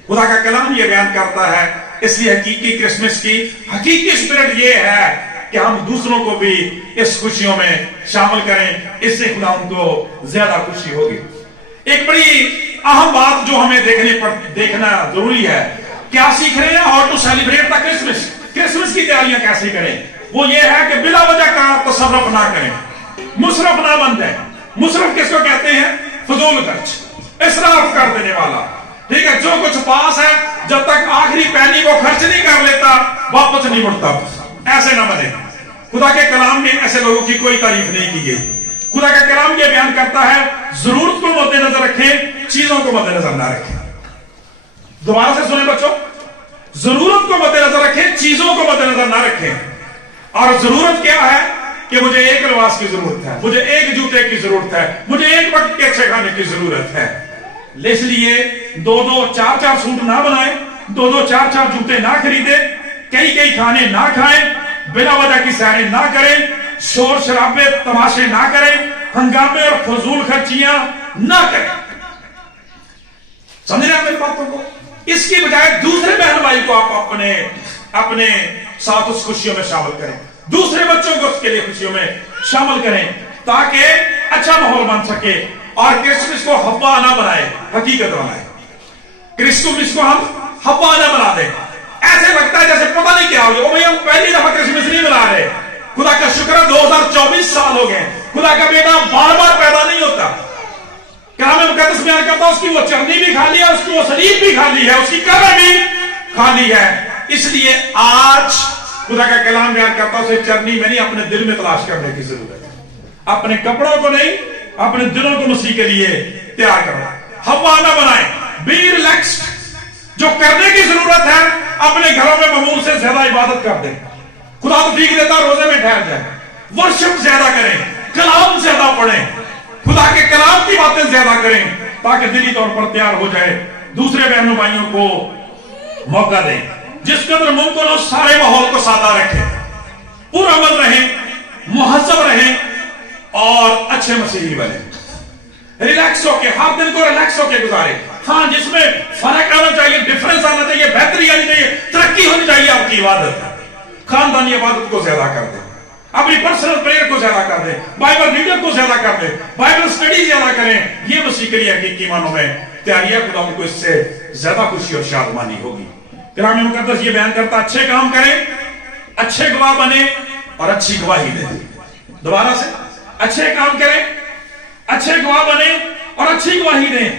خدا کا کلام یہ بیان کرتا ہے. اس لیے حقیقی کرسمس کی حقیقی اسپرٹ یہ ہے کہ ہم دوسروں کو بھی اس خوشیوں میں شامل کریں, اس سے خدا ان کو زیادہ خوشی ہوگی. ایک بڑی اہم بات جو ہمیں دیکھنا ضروری ہے, کیا سیکھ رہے ہیں اور to celebrate the Christmas, Christmas کی تیاریاں کیسے کریں. وہ یہ ہے کہ بلا وجہ کا تصرف نہ کریں, مصرف نہ بن جائیں. مصرف کس کو کہتے ہیں؟ فضول خرچ, اسراف کر دینے والا. ٹھیک ہے, جو کچھ پاس ہے جب تک آخری پینی کو خرچ نہیں کر لیتا واپس نہیں مڑتا, ایسے نہ بنے. خدا کے کلام میں ایسے لوگوں کی کوئی تعریف نہیں کی گئی. خدا کا کلام یہ بیان کرتا ہے ضرورت کو مد نظر رکھیں, چیزوں کو مد نظر نہ رکھیں. دوبارہ سے سنیں بچوں, ضرورت کو مد نظر رکھیں, چیزوں کو مد نظر نہ رکھیں. اور ضرورت کیا ہے کہ مجھے ایک لباس کی ضرورت ہے, مجھے ایک جوتے کی ضرورت ہے, مجھے ایک وقت کے اچھے کھانے کی ضرورت ہے. اس لیے 2-2 4-4 سوٹ نہ بنائیں, 2-2 4-4 جوتے نہ خریدیں, کئی کھانے نہ کھائیں, بلا وجہ کی سیریں نہ کریں, شور شرابے تماشے نہ کریں, ہنگامے اور فضول خرچیاں نہ کریں. سمجھ رہے ہیں میری باتوں کو؟ اس کی بجائے دوسرے بہن بھائی کو آپ اپنے ساتھ اس خوشیوں میں شامل کریں, دوسرے بچوں کو اس کے لیے خوشیوں میں شامل کریں, تاکہ اچھا ماحول بن سکے. اور کرسمس کو ہوا نہ بنائے, حقیقت بنائے. کرسمس کو ہم ہوا نہ بنا دیں. ایسے لگتا ہے جیسے پتہ نہیں کیا ہو گیا, بھائی ہم پہلی دفعہ کرسمس نہیں بنا رہے. خدا کا شکر ہے 2024 سال ہو گئے, خدا کا بیٹا بار بار پیدا نہیں ہوتا. کلام مقدس بیان کرتا ہے اس کی وہ چرنی بھی خالی ہے, اس کی وہ صلیب بھی خالی ہے, اس کی قبر بھی خالی ہے. اس لیے آج خدا کا کلام بیان کرتا ہے اسے چرنی میں نہیں, اپنے دل میں تلاش کرنے کی ضرورت ہے. اپنے کپڑوں کو نہیں, اپنے دلوں کو مسیح کے لیے تیار کرنا. ہوا نہ بنائیں, بی ریلیکسڈ. جو کرنے کی ضرورت ہے اپنے گھروں میں معمول سے زیادہ عبادت کر دیں. خدا تو ٹھیک دیتا, روزے میں ٹھہر جائیں, ورشپ زیادہ کریں, کلام زیادہ پڑھیں, خدا کے کلام کی باتیں زیادہ کریں, تاکہ دلی طور پر تیار ہو جائے. دوسرے بہنوں بھائیوں کو موقع دیں. جس قدر ممکن ہو سارے ماحول کو سادہ رکھیں, پرامن رہیں, مہذب رہیں اور اچھے مسیحی بنے. ریلیکس ہو کے, ہر دن کو ریلیکس ہو کے گزارے. ہاں, جس میں فرق آنا چاہیے, ڈفرنس آنا چاہیے, بہتری آنی چاہیے, ترقی ہونی چاہیے آپ کی عبادت. خاندانی عبادت کو زیادہ کر دیں, اپنی پرسنل پریئر کو زیادہ کر دیں, بائبل ریڈنگ کو زیادہ کر دیں, بائبل سٹڈی زیادہ کریں. یہ مسیح کے لیے حقیقی معنوں میں تیاریاں. خدا ان کو اس سے زیادہ خوشی اور شادمانی ہوگی. کلام مقدس یہ بیان کرتا, اچھے کام کریں, اچھے گواہ بنے اور اچھی گواہی دیں. دوبارہ سے, اچھے کام کریں, اچھے گواہ بنے اور اچھی گواہی دیں.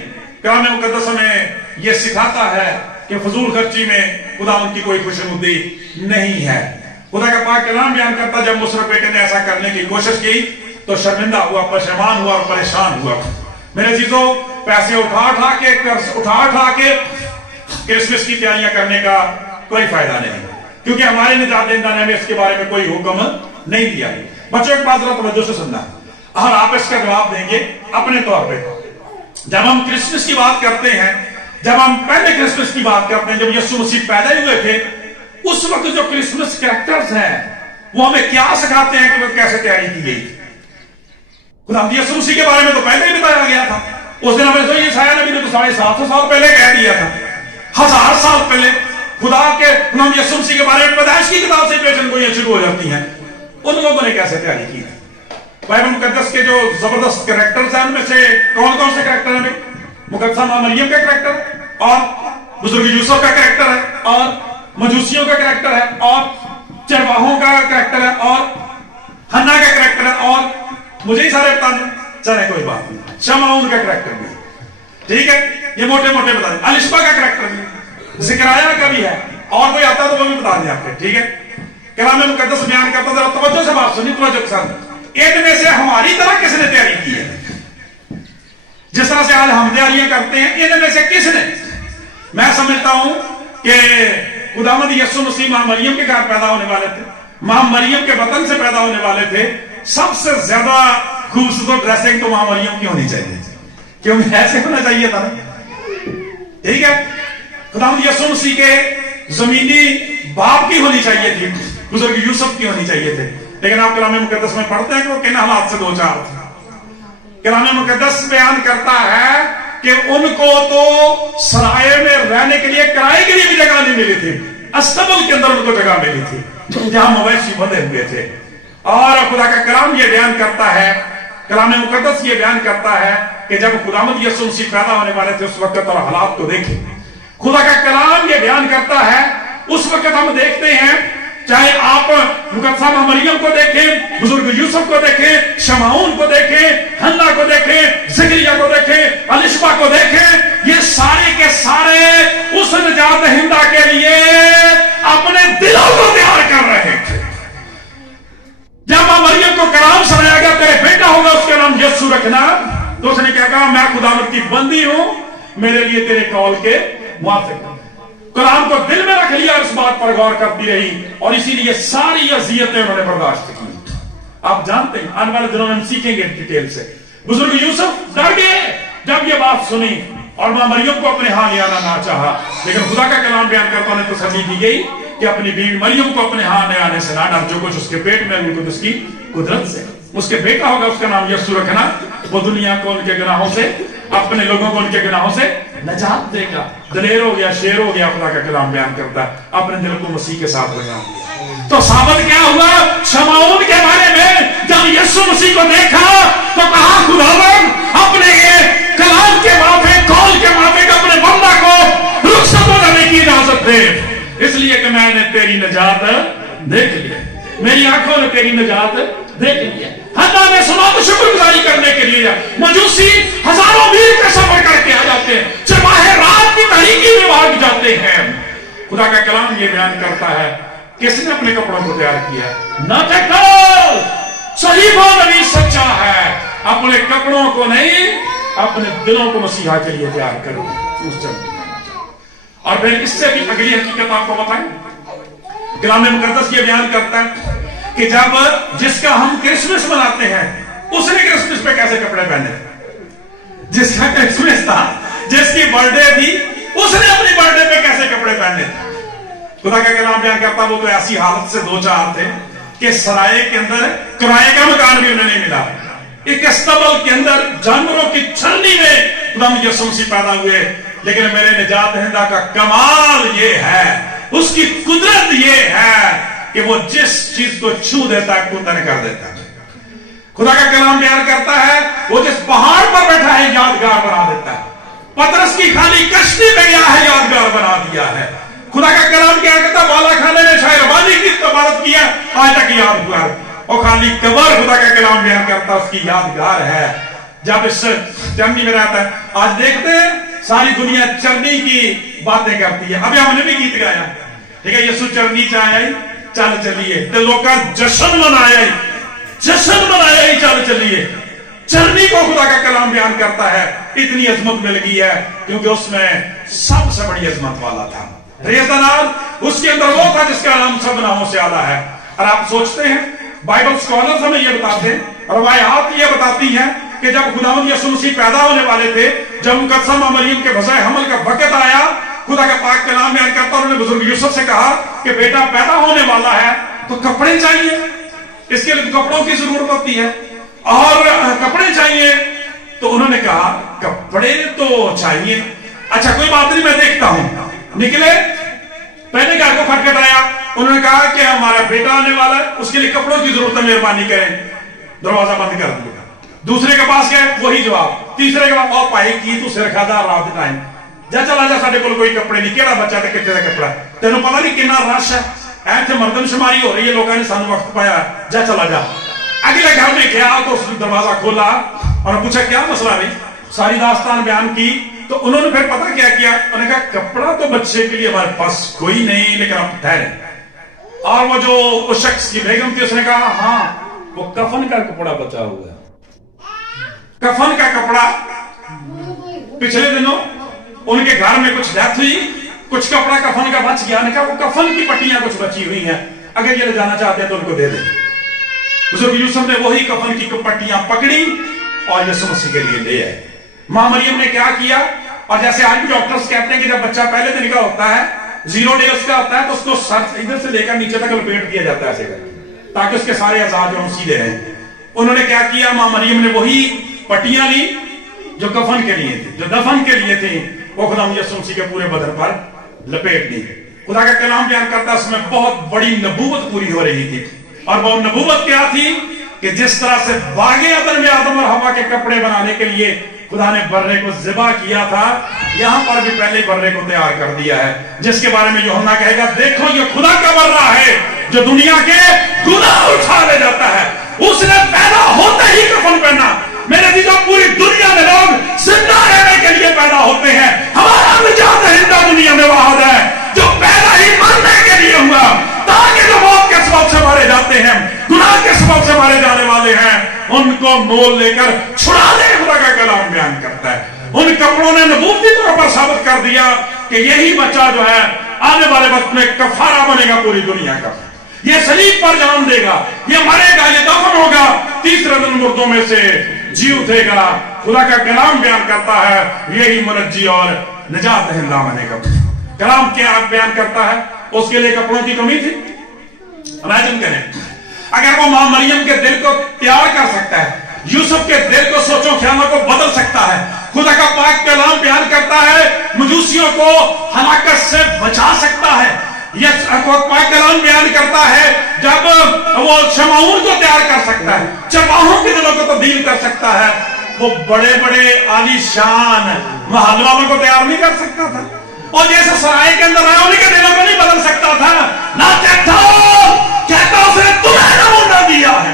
کلام مقدس ہمیں یہ سکھاتا ہے کہ فضول خرچی میں خدا ان کی کوئی خوشنودی نہیں ہے. خدا کا پاک کلام بیان کرتا, جب مصرف بیٹے نے ایسا کرنے کی کوشش کی تو شرمندہ ہوا, پشیمان ہوا اور پریشان ہوا. میرے چیزوں, پیسے اٹھا کے क्रिसमस की तैयारियां करने का कोई फायदा नहीं, क्योंकि हमारे निजात दहिंदा ने हमें इसके बारे में कोई हुक्म नहीं दिया। बच्चों एक बात जरा तवज्जो से सुनना, और आप इसका जवाब देंगे अपने तौर पे। जब हम क्रिसमस की बात करते हैं, जब हम पहले क्रिसमस की बात करते हैं, जब यीशु मसीह पैदा हुए थे, उस वक्त जो क्रिसमस कैरेक्टर्स हैं वो हमें क्या सिखाते हैं कि वो कैसे तैयारी की गई थी। खुदा यीशु मसीह के बारे में तो पहले ही बताया गया था। उस दिन हमें यशायाह नबी ने तो 750 साल पहले कह दिया था, 1000 साल पहले खुदा के खुदा यीशु मसीह के बारे में पैदाइश की किताब से पेशन गोइयां शुरू हो जाती हैं। उन लोगों ने कैसे तैयारी की थी? बाइबल मुकद्दस के जो जबरदस्त कैरेक्टर्स हैं उनमें से कौन कौन से कैरेक्टर हैं? मुकद्दसा मां मरियम का कैरेक्टर और बुजुर्ग यूसुफ का कैरेक्टर है, और मजूसियों का कैरेक्टर है, और चरवाहों का कैरेक्टर है, और हन्ना का कैरेक्टर है, और मुझे ही सारे बता दें, चले कोई बात नहीं, शमऊन का कैरेक्टर भी, ठीक है, ये मोटे मोटे बता दें। अलिशबा का कैरेक्टर भी, जिक्राया का भी है, और कोई आता तो वो भी बता दें आपके, ठीक है। कलाम मुकद्दस बयान करता, जरा तवज्जो से बात सुनिए, तवज्जो के साथ। इनमें से हमारी तरह किसने तैयारी की है? जिस तरह से आज हम तैयारियां करते हैं, इनमें से किसने? मैं समझता हूं कि खुदावंद यीशु मसीह मां मरियम के घर पैदा होने वाले थे, मां मरियम के वतन से पैदा होने वाले थे। सबसे ज्यादा खूबसूरत ड्रेसिंग तो मां मरियम की होनी चाहिए, क्योंकि ऐसे होना चाहिए था, ठीक है। खुदावंद यीशु मसीह के जमीनी बाप की होनी चाहिए थी, बुजुर्ग यूसुफ की होनी चाहिए थे, लेकिन आप कलाम मुकद्दस में पढ़ते हैं कि वो किन हालात से दो चार थे। कलाम मुकद्दस बयान करता है कि उनको तो सराय में रहने के लिए, किराए के लिए भी जगह नहीं मिली थी, अस्तबल के अंदर उनको जगह मिली थी जहां मवेशी बंधे हुए थे। और खुदा का कलाम ये बयान करता है, कलाम मुकद्दस ये बयान करता है कि जब खुदावंद यीशु मसीह पैदा होने वाले थे उस वक्त और हालात को देखें। खुदा का कलाम ये बयान करता है, उस वक्त हम देखते हैं, चाहे आप मुकद्दसा मां मरियम को देखें, बुजुर्ग यूसुफ को देखें, शमऊन को देखें, हन्ना को देखें, ज़करिया को देखें, अलिशबा को देखें, ये सारे के सारे उस निजात दहिंदा के लिए अपने दिलों को तैयार कर रहे थे। जब मां मरियम को कलाम सुनाया गया, तेरे बेटा होगा, उसका नाम यीशु रखना, तो उसने क्या कहा? मैं खुदावंद की बंदी हूं, मेरे लिए तेरे कौल के मुआफिक। कलाम को दिल में रख लिया, इस बात पर गौर करती रही, और इसीलिए सारी अज़ियतें उन्होंने बर्दाश्त की। आप जानते हैं, आने वाले दिनों में हम सीखेंगे डिटेल से। बुजुर्ग यूसुफ डर गए जब ये बात सुनी, और मां मरियम को अपने हाथ ले आना ना चाहा, लेकिन खुदा का कलाम बयान करता ने तसल्ली दी गई कि अपनी बीवी मरियम को अपने हाथ ले आने से ना डर, जो कुछ उसके पेट में हुई तो उसकी कुदरत से उसके बेटा होगा, उसका नाम यीशु रखना, वो दुनिया को उनके गुनाहों से, अपने लोगों को उनके गुनाहों से नजात देगा। दलेर हो गया, शेर हो गया, खुदा का कलाम बयान करता है, अपने दिल को मसीह के साथ लगा दिया। तो साबित क्या हुआ? शमऊन के बारे में जब यीशु मसीह को देखा तो कहा, खुदावंद अपने कलाम के माथे, कौल के माथे का अपने बंदा को रुखसत होने की इजाजत दे, इसलिए कि मैंने तेरी नजात देख लिया, मेरी आंखों ने तेरी नजात देख लिया। हन्ना ने सुना तो शुक्रगुजारी करने के लिए मजूसी हजारों मील का सफर करके आ जाते हैं, चरवाहे रात की तारीकी में भाग जाते हैं। खुदा का कलाम ये बयान करता है, किसने अपने कपड़ों को तैयार किया? न सही नबी सच्चा है, अपने कपड़ों को नहीं, अपने दिलों को मसीहा के लिए तैयार करो, उस जब। और फिर इससे भी अगली हकीकत आपको बताएं, कलाम मुकद्दस ये बयान करता है कि जब जिसका हम क्रिसमस मनाते हैं, उसने क्रिसमस पे कैसे कपड़े पहने? जिसका क्रिसमस था, जिसकी बर्थडे थी, उसने अपनी बर्थडे पे कैसे कपड़े पहने? खुदा का कलाम बयान करता, वो तो ऐसी हालत से दो चार थे कि सराय के अंदर किराए का मकान भी उन्हें नहीं मिला, एक अस्तबल के अंदर जानवरों की छलनी में खुदा यीशु मसीह पैदा हुए। लेकिन मेरे निजात दहिंदा का कमाल ये है, उसकी कुदरत ये है कि वो जिस चीज को छू देता है कुंदन कर देता है। खुदा का कलाम बयान करता है, वो जिस पहाड़ पर बैठा है यादगार बना देता है। पतरस की खाली कश्ती में गया है, यादगार बना दिया है। खुदा का कलाम क्या कहता, वाला खाने में शायरबानी की इबादत किया, आज तक याद हुआ, और खाली कबर खुदा का कलाम बयान करता उसकी यादगार है। जब इस चरनी में रहता है, आज देखते हैं सारी दुनिया चरनी की बातें करती है। अभी हमने भी गीत गाया, ठीक है, यीशु चरनी चाहे चल चलिए, तो लोग का जश्न मनाया ही, चल चलिए। चरनी को खुदा का कलाम बयान करता है, इतनी अजमत मिल गई है क्योंकि उसमें सबसे बड़ी अजमत वाला था। उसके अंदर वो था जिसका नाम सब नामों से आला है। और आप सोचते हैं, बाइबल स्कॉलर्स हमें यह बताते हैं, रवायात ये बताती हैं कि जब खुदावंद यीशु मसीह पैदा होने वाले थे, जब मुकद्दसा मरियम के वज़ाए हमल का वक्त आया, खुदा का पाक कलाम बयान करता, उन्होंने बुजुर्ग यूसुफ से कहा कि बेटा पैदा होने वाला है तो कपड़े चाहिए, इसके लिए तो कपड़ों की जरूरत होती है और कपड़े चाहिए। तो उन्होंने कहा कपड़े तो चाहिए, अच्छा कोई बात नहीं, मैं देखता हूं। निकले, पहले घर को खटखटाया, उन्होंने कहा कि हमारा बेटा आने वाला है, उसके लिए कपड़ों की जरूरत है, मेहरबानी करें, दरवाजा बंद कर दिया। दूसरे के पास गए, वही जवाब। तीसरे के पास, और पाई की तू सिर खादा रात टाइम जा, चला जा, साडे कोल कोई कपड़े नहीं, केड़ा बच्चा ते कित्थे दा कपड़ा, तेनों पता नहीं कितना रश है, ऐसे मर्दमशुमारी हो रही है, लोगों ने सानू वक्त पाया, जा चला जा। अगले घर में गया तो उसने दरवाजा खोला और पूछा क्या मसला नहीं, सारी दास्तान बयान की। तो उन्होंने फिर पता क्या किया, उन्होंने कहा कपड़ा तो बच्चे के लिए हमारे पास कोई नहीं, लेकिन आप ठहरे। और वो जो उस शख्स की बेगम थी, उसने कहा हाँ वो कफन का कपड़ा बचा हुआ है। कफन का कपड़ा, पिछले दिनों उनके घर में कुछ डेथ हुई, कुछ कपड़ा कफन का बच गया। ने कहा वो कफन की पट्टियां कुछ बची हुई हैं, अगर ये ले जाना चाहते हैं तो उनको दे दें। बुजुर्ग यूसुफ ने वही कफन की पट्टियां पकड़ी और यीशु मसीह के लिए ले आए। मां मरियम ने क्या किया, और जैसे आज भी डॉक्टर्स कहते हैं कि जब बच्चा पहले दिन का होता है, 0 डेज का होता है, तो उसको सर इधर से लेकर नीचे तक लपेट दिया जाता है ऐसे करके, ताकि उसके सारे अज़ा जो सीधे रहें। उन्होंने क्या किया, मां मरियम ने वही पट्टियां ली जो कफन के लिए थी, जो दफन के लिए थी, वो खुदा यीशु मसीह के पूरे बदन पर लपेट दी। खुदा का कलाम बयान करता, उसमें बहुत बड़ी नबूवत पूरी हो रही थी। और वो नबूवत क्या थी कि जिस तरह से बागे अदन में आदम और हवा के कपड़े बनाने के लिए खुदा ने बर्रे को ज़िबा किया था, यहां पर भी पहले बर्रे को तैयार कर दिया है, जिसके बारे में यूहन्ना कहेगा देखो ये खुदा का बर्रा है जो दुनिया के गुनाह उठा ले जाता है। उसने पैदा होते ही कफन पहना। मेरे जीजो, पूरी दुनिया में लोग जिंदा रहने के लिए पैदा होते हैं, हमारा निजात हिंदा दुनिया में वाहिद है जो पैदा ही मरने के लिए हुआ, ताकि जो मौत के सबब से मारे जाते हैं, गुनाह के सबब से मारे जाने वाले हैं, उनको मोल लेकर छुड़ाने खुदा का कलाम बयान करता है। उन कपड़ों ने नबूवती तौर पर साबित कर दिया कि यही बच्चा जो है आने वाले वक्त में कफारा बनेगा पूरी दुनिया का। ये सलीब पर जान देगा, ये मरेगा, ये दफन होगा, तीसरे दिन मुर्दों में से जी उठेगा। खुदा का कलाम बयान करता है यही मुनज्जी और निजात हिंदा बनेगा। कलाम क्या बयान करता है, उसके लिए कपड़ों की कमी थी। इमेजिन करें, अगर वो मां मरियम के दिल को तैयार कर सकता है, यूसुफ के दिल को, सोचो ख्यालों को बदल सकता है, खुदा का पाक कलाम बयान करता है मजूसियों को हलाकत से बचा सकता है। यह पाक कलाम बयान करता है जब वो शमाऊन को तैयार कर सकता है, चरवाहों के दिलों को तब्दील कर सकता है, वो बड़े बड़े आलीशान महल वालों को तैयार नहीं कर सकता था, और जैसे सराय के अंदर आया उनके दिलों को नहीं बदल सकता था ना। कहता उसने तुम्हें नमूना दिया है,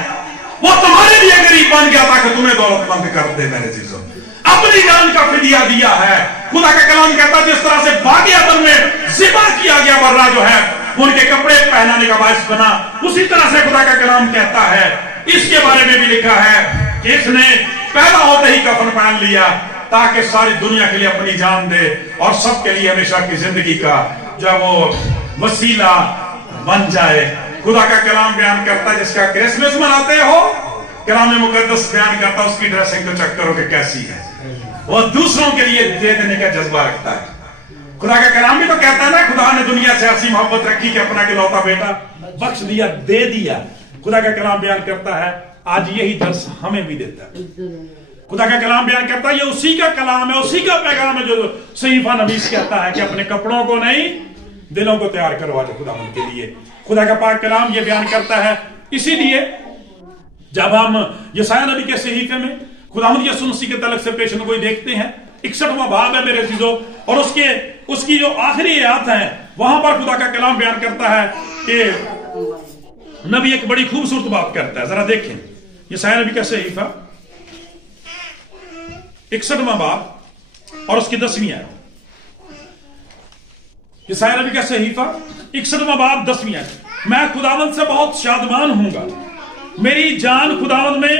वो तुम्हारे लिए गरीब बन गया ताकि तुम्हें दौलतमंद कर दे। मेरे चीजों, अपनी जान का फिदिया दिया है। खुदा का कलाम कहता है जिस तरह से बागी अदन में ज़िबा किया गया बर्रा जो है उनके कपड़े पहनाने का बायस बना, उसी तरह से खुदा का कलाम कहता है, इसके बारे में भी लिखा है कि इसने पैदा होते ही कफन पहन लिया ताकि सारी दुनिया के लिए अपनी जान दे और सबके लिए हमेशा की जिंदगी का जो वो वसीला बन जाए। खुदा का कलाम बयान करता है जिसका क्रिसमस मनाते हो, कलाम मुकद्दस बयान करता है उसकी ड्रेसिंग तो चेक करो कि कैसी है, वो दूसरों के लिए दे देने का जज्बा रखता है। खुदा का कलाम भी तो कहता है ना, खुदा ने दुनिया से ऐसी मोहब्बत रखी कि अपना इकलौता बेटा बख्श दिया, दे दिया। खुदा का कलाम बयान करता है आज यही दर्स हमें भी देता है। खुदा का कलाम बयान करता है ये उसी का कलाम है, उसी का पैगाम है जो सहीफा नबीस कहता है कि अपने कपड़ों को नहीं दिलों को तैयार करवा दो खुदा के लिए। खुदा का पाक कलाम ये बयान करता है। इसीलिए जब हम यशायाह नबी के सहीफे में खुदावंद यीशु मसीह के तलक से पेशन गोई देखते हैं, 61वां बाब है मेरे चीजों, और उसकी जो आखिरी आयत है वहां पर खुदा का कलाम बयान करता है कि नबी एक बड़ी खूबसूरत बात करता है। जरा देखें यशायाह नबी का सहीफा 61वां बाब और उसकी 10वीं आयत। यशायाह नबी का सहीफा 61वां बाब 10वीं आयत। मैं खुदावंद से बहुत शादमान हूंगा, मेरी जान खुदावंद में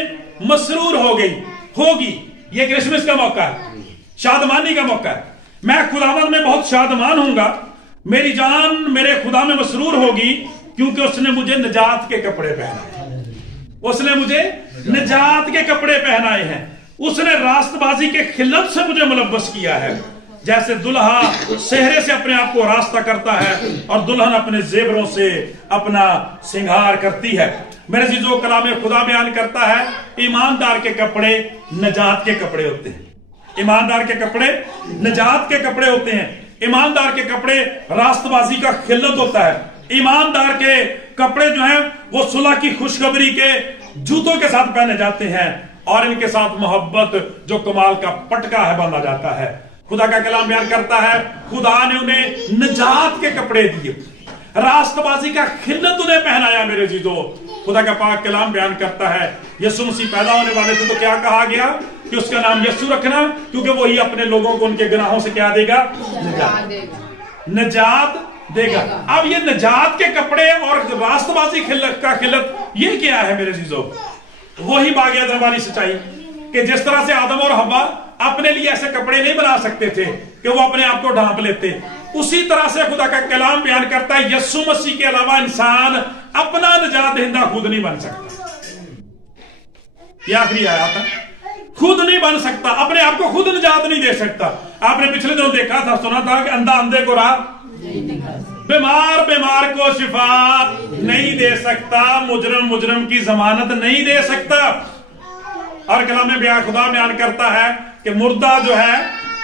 मसरूर हो गई। होगी। ये क्रिसमस का मौका है, शादमानी का मौका है। मैं खुदावंद में बहुत शादमान हूंगा, मेरी जान मेरे खुदा में मसरूर होगी, क्योंकि उसने मुझे निजात के कपड़े पहनाए, उसने मुझे निजात के कपड़े पहनाए हैं, उसने रास्तबाजी के खिल्लत से मुझे मुलव्वस किया है। जैसे दुल्हा सेहरे से अपने आप को रास्ता करता है और दुल्हन अपने जेवरों से अपना श्रृंगार करती है। मेरे चीजों कलाम खुदा बयान करता है, ईमानदार के कपड़े निजात के कपड़े होते हैं। ईमानदार के कपड़े निजात के कपड़े होते हैं। ईमानदार के कपड़े रास्तबाजी का खिल्लत होता है। ईमानदार के कपड़े जो हैं वो सुलह की खुशखबरी के जूतों के साथ पहने जाते हैं और इनके साथ मोहब्बत जो कमाल का पटका है बांधा जाता है। खुदा का कलाम बयान करता है, खुदा ने उन्हें निजात के कपड़े दिए, रास्तबाजी का खिल्लत उन्हें पहनाया। मेरे जीजो, खुदा का पाक कलाम बयान करता है, यीशु मसीह पैदा होने वाले थे तो क्या कहा गया कि उसका नाम यीशु रखना, क्योंकि वही अपने लोगों को उनके गुनाहों से क्या देगा, निजात देगा। अब ये निजात के कपड़े और रास्तबाजी का खिल्लत ये क्या है मेरे जीजो? वही बाग़ एदन वाली सच्चाई कि जिस तरह से आदम और हव्वा अपने लिए ऐसे कपड़े नहीं बना सकते थे कि वो अपने आप को ढांप लेते, उसी तरह से खुदा का कलाम बयान करता है, यीशु मसीह के अलावा इंसान अपना निजात दहिंदा खुद नहीं बन सकता। ये आखिरी आयत है, खुद नहीं बन सकता, अपने आप को खुद निजात नहीं दे सकता। आपने पिछले दिनों देखा था, सुना था कि अंधा अंधे को राह, बीमार को शिफा नहीं दे सकता, मुजरम की जमानत नहीं दे सकता। और कलाम में खुदा बयान करता है कि मुर्दा जो है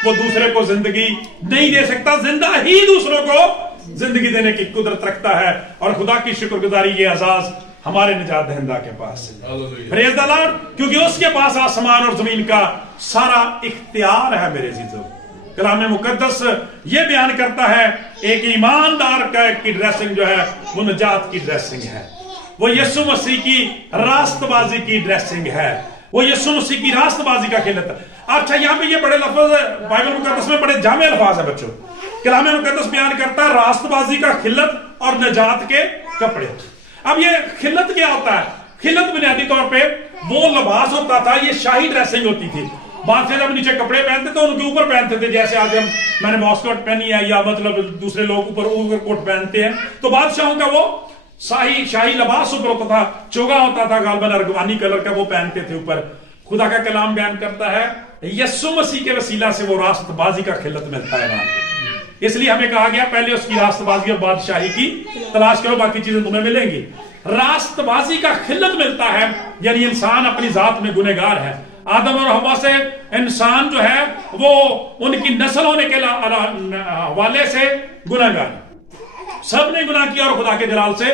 वो दूसरे को जिंदगी नहीं दे सकता, जिंदा ही दूसरों को जिंदगी देने की कुदरत रखता है। और खुदा की शुक्रगुजारी ये एजाज हमारे निजात दहिंदा के पास है, प्रेज द लॉर्ड, क्योंकि उसके पास आसमान और जमीन का सारा इख्तियार है। मेरे जीजो, कलाम मुकद्दस ये बयान करता है, एक ईमानदार की ड्रेसिंग जो है वो निजात की ड्रेसिंग है, वो यीशु मसीह की रास्तबाजी की ड्रेसिंग है, वो यीशु मसीह की रास्तबाजी का खिल्लत है। अच्छा, यहाँ पे ये बड़े लफ्ज बाइबल मुकद्दस में बड़े जामे अल्फाज है बच्चों। कलाम मुकद्दस बयान करता है रास्तबाजी का खिल्लत और निजात के कपड़े। अब ये खिल्लत क्या होता है? खिल्लत बुनियादी तौर पे वो लिबास होता था, ये शाही ड्रेसिंग होती थी। बादशाह जब नीचे कपड़े पहनते तो उनके ऊपर पहनते थे, जैसे आज मैंने वॉस्कोट पहनी है या मतलब दूसरे लोग ऊपर कोट पहनते हैं, तो बादशाहों का वो शाही लिबास ऊपर होता था, चोगा होता था गालबन अर्गवानी कलर का, वो पहनते थे ऊपर। खुदा का कलाम बयान करता है, यीशु मसीह के वसीला से वो रास्तबाजी का खिल्लत मिलता है वहां। इसलिए हमें कहा गया पहले उसकी रास्तबाजी और बादशाही की तलाश करो, बाकी चीजें तुम्हें मिलेंगी। रास्तबाजी का खिल्लत मिलता है, यानी इंसान अपनी जात में गुनहगार है। आदम और हवा से इंसान जो है वो उनकी नस्ल होने के हवाले से गुनहगार, सबने गुनाह किया और खुदा के जलाल से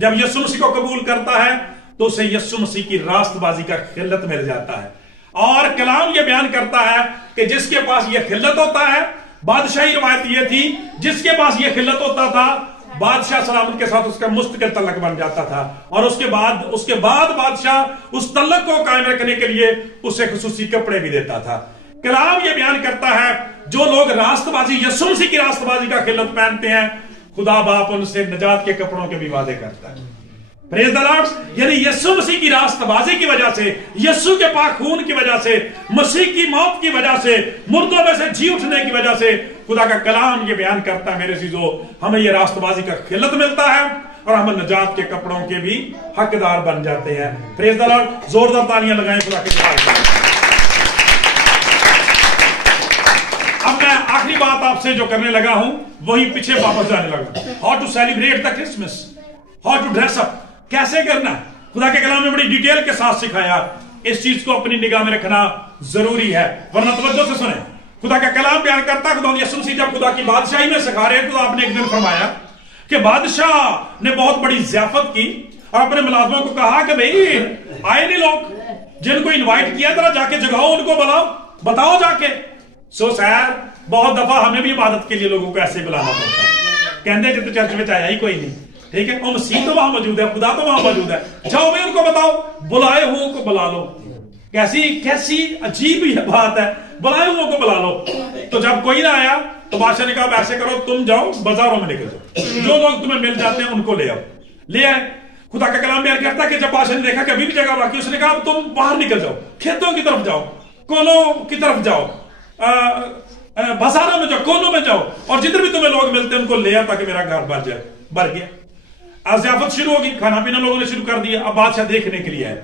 जब यीशु मसीह को कबूल करता है तो उसे यीशु मसीह की रास्तबाजी का खिल्लत मिल जाता है। और कलाम ये बयान करता है कि जिसके पास ये खिल्लत होता है, बादशाही रवायत ये थी, जिसके पास ये खिल्लत होता था बादशाह सलामत के साथ उसका मुस्तकिल तल्लक बन जाता था, और उसके बाद बादशाह उस तल्लक को कायम रखने के लिए उसे खुसूसी कपड़े भी देता था। कलाम ये बयान करता है, जो लोग रास्तबाजी यीशु मसीह की रास्तबाजी का खिल्लत पहनते हैं, खुदा बाप उनसे निजात के कपड़ों के भी वादे करता है। प्रेज द लॉर्ड, यानी यीशु मसीह की रास्तबाजी की वजह से, यीशु के पाक खून की वजह से, मसीह की मौत की वजह से, मुर्दों में से जी उठने की वजह से, खुदा का कलाम ये बयान करता है मेरे चीजों, हमें ये रास्तबाजी का खिल्लत मिलता है और हम निजात के कपड़ों के भी हकदार बन जाते हैं। प्रेज द लॉर्ड, जोरदार तालियां लगाएं खुदा के लिए। अब मैं आखिरी बात आपसे जो करने लगा हूं वही पीछे वापस जाने लगा। How to celebrate the Christmas, how to dress up, कैसे करना। खुदा के कलाम में बड़ी डिटेल के साथ सिखाया। इस चीज को अपनी निगाह में रखना जरूरी है, वरना तवज्जो से सुने। खुदा का कलाम बयान करता, खुदा यीशु मसीह जब खुदा की बादशाही में सिखा रहे, तो आपने एक दिन फरमाया कि बादशाह ने बहुत बड़ी ज़ियाफत की और अपने मुलाजमों को कहा कि भाई आए नहीं लोग, जिनको इन्वाइट किया जरा जाके जगाओ, उनको बुलाओ, बताओ जाके। सो सैर, बहुत दफा हमें भी इबादत के लिए लोगों को ऐसे बुलाना पड़ता है, कहते कि तो चर्च में आया ही कोई नहीं, ठीक है, और मसीह तो वहां मौजूद है, खुदा तो वहां मौजूद है, जाओ भाई उनको बताओ, बुलाए हुओं को बुला लो। कैसी अजीब ही बात है, बुलाए हुओं को बुला लो। तो जब कोई ना आया तो बादशाह ने कहा ऐसे करो, तुम जाओ बाजारों में निकल जाओ, जो लोग तुम्हें मिल जाते हैं उनको ले आओ। ले आए, खुदा का कलाम बेयान करता है कि जब बादशाह ने देखा कि अभी भी जगह बाकी, उसने कहा तुम बाहर निकल जाओ, खेतों की तरफ जाओ, कोनों की तरफ जाओ, बाजारों में जाओ, कोनों में जाओ, और जिधर भी तुम्हें लोग मिलते हैं उनको ले आओ ताकि मेरा घर भर जाए। भर गया। आज ज़ियाफत शुरू होगी, खाना पीना लोगों ने शुरू कर दिया। अब बादशाह देखने के लिए आया।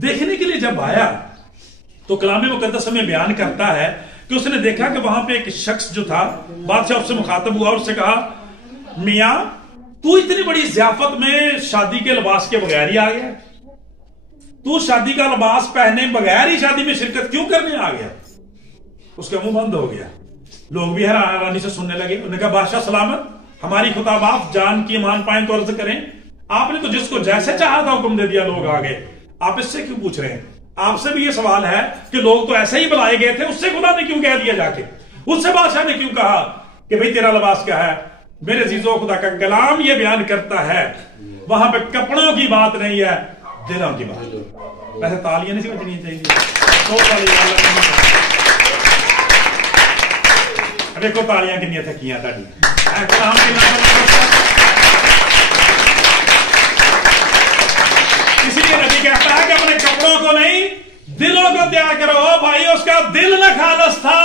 देखने के लिए जब आया तो कलाम मुकद्दस में बयान करता है कि उसने देखा कि वहां पे एक शख्स जो था, बादशाह उससे मुखातब हुआ, उससे कहा, मियां तू इतनी बड़ी ज़ियाफत में शादी के लिबास के बगैर ही आ गया? तू शादी का लिबास पहने बगैर ही शादी में शिरकत क्यों करने आ गया? उसका मुंह बंद हो गया। लोग भी हैरानी से सुनने लगे। उन्होंने कहा, बादशाह सलामत, हमारी खुताब आप जान की मान पाए तो अर्ज करें, आपने तो जिसको जैसे चाहा था हुक्म दे दिया, लोग आ गए, आप इससे क्यों पूछ रहे हैं? आपसे भी ये सवाल है कि लोग तो ऐसे ही बुलाए गए थे, उससे खुदा ने क्यों कह दिया जाके? उससे बादशाह ने क्यों कहा कि भाई तेरा लिबास क्या है? मेरे अजीजों, खुदा का कलाम ये बयान करता है वहां पे कपड़ों की बात नहीं है, दिलों की बात। वैसे तालियां नहीं बजनी चाहिए, देखो तालियां कितनी थकियां ताड़ी। इसलिए नबी कहता है कि अपने कपड़ों को नहीं, दिलों को तैयार करो। भाई उसका दिल न खालस था,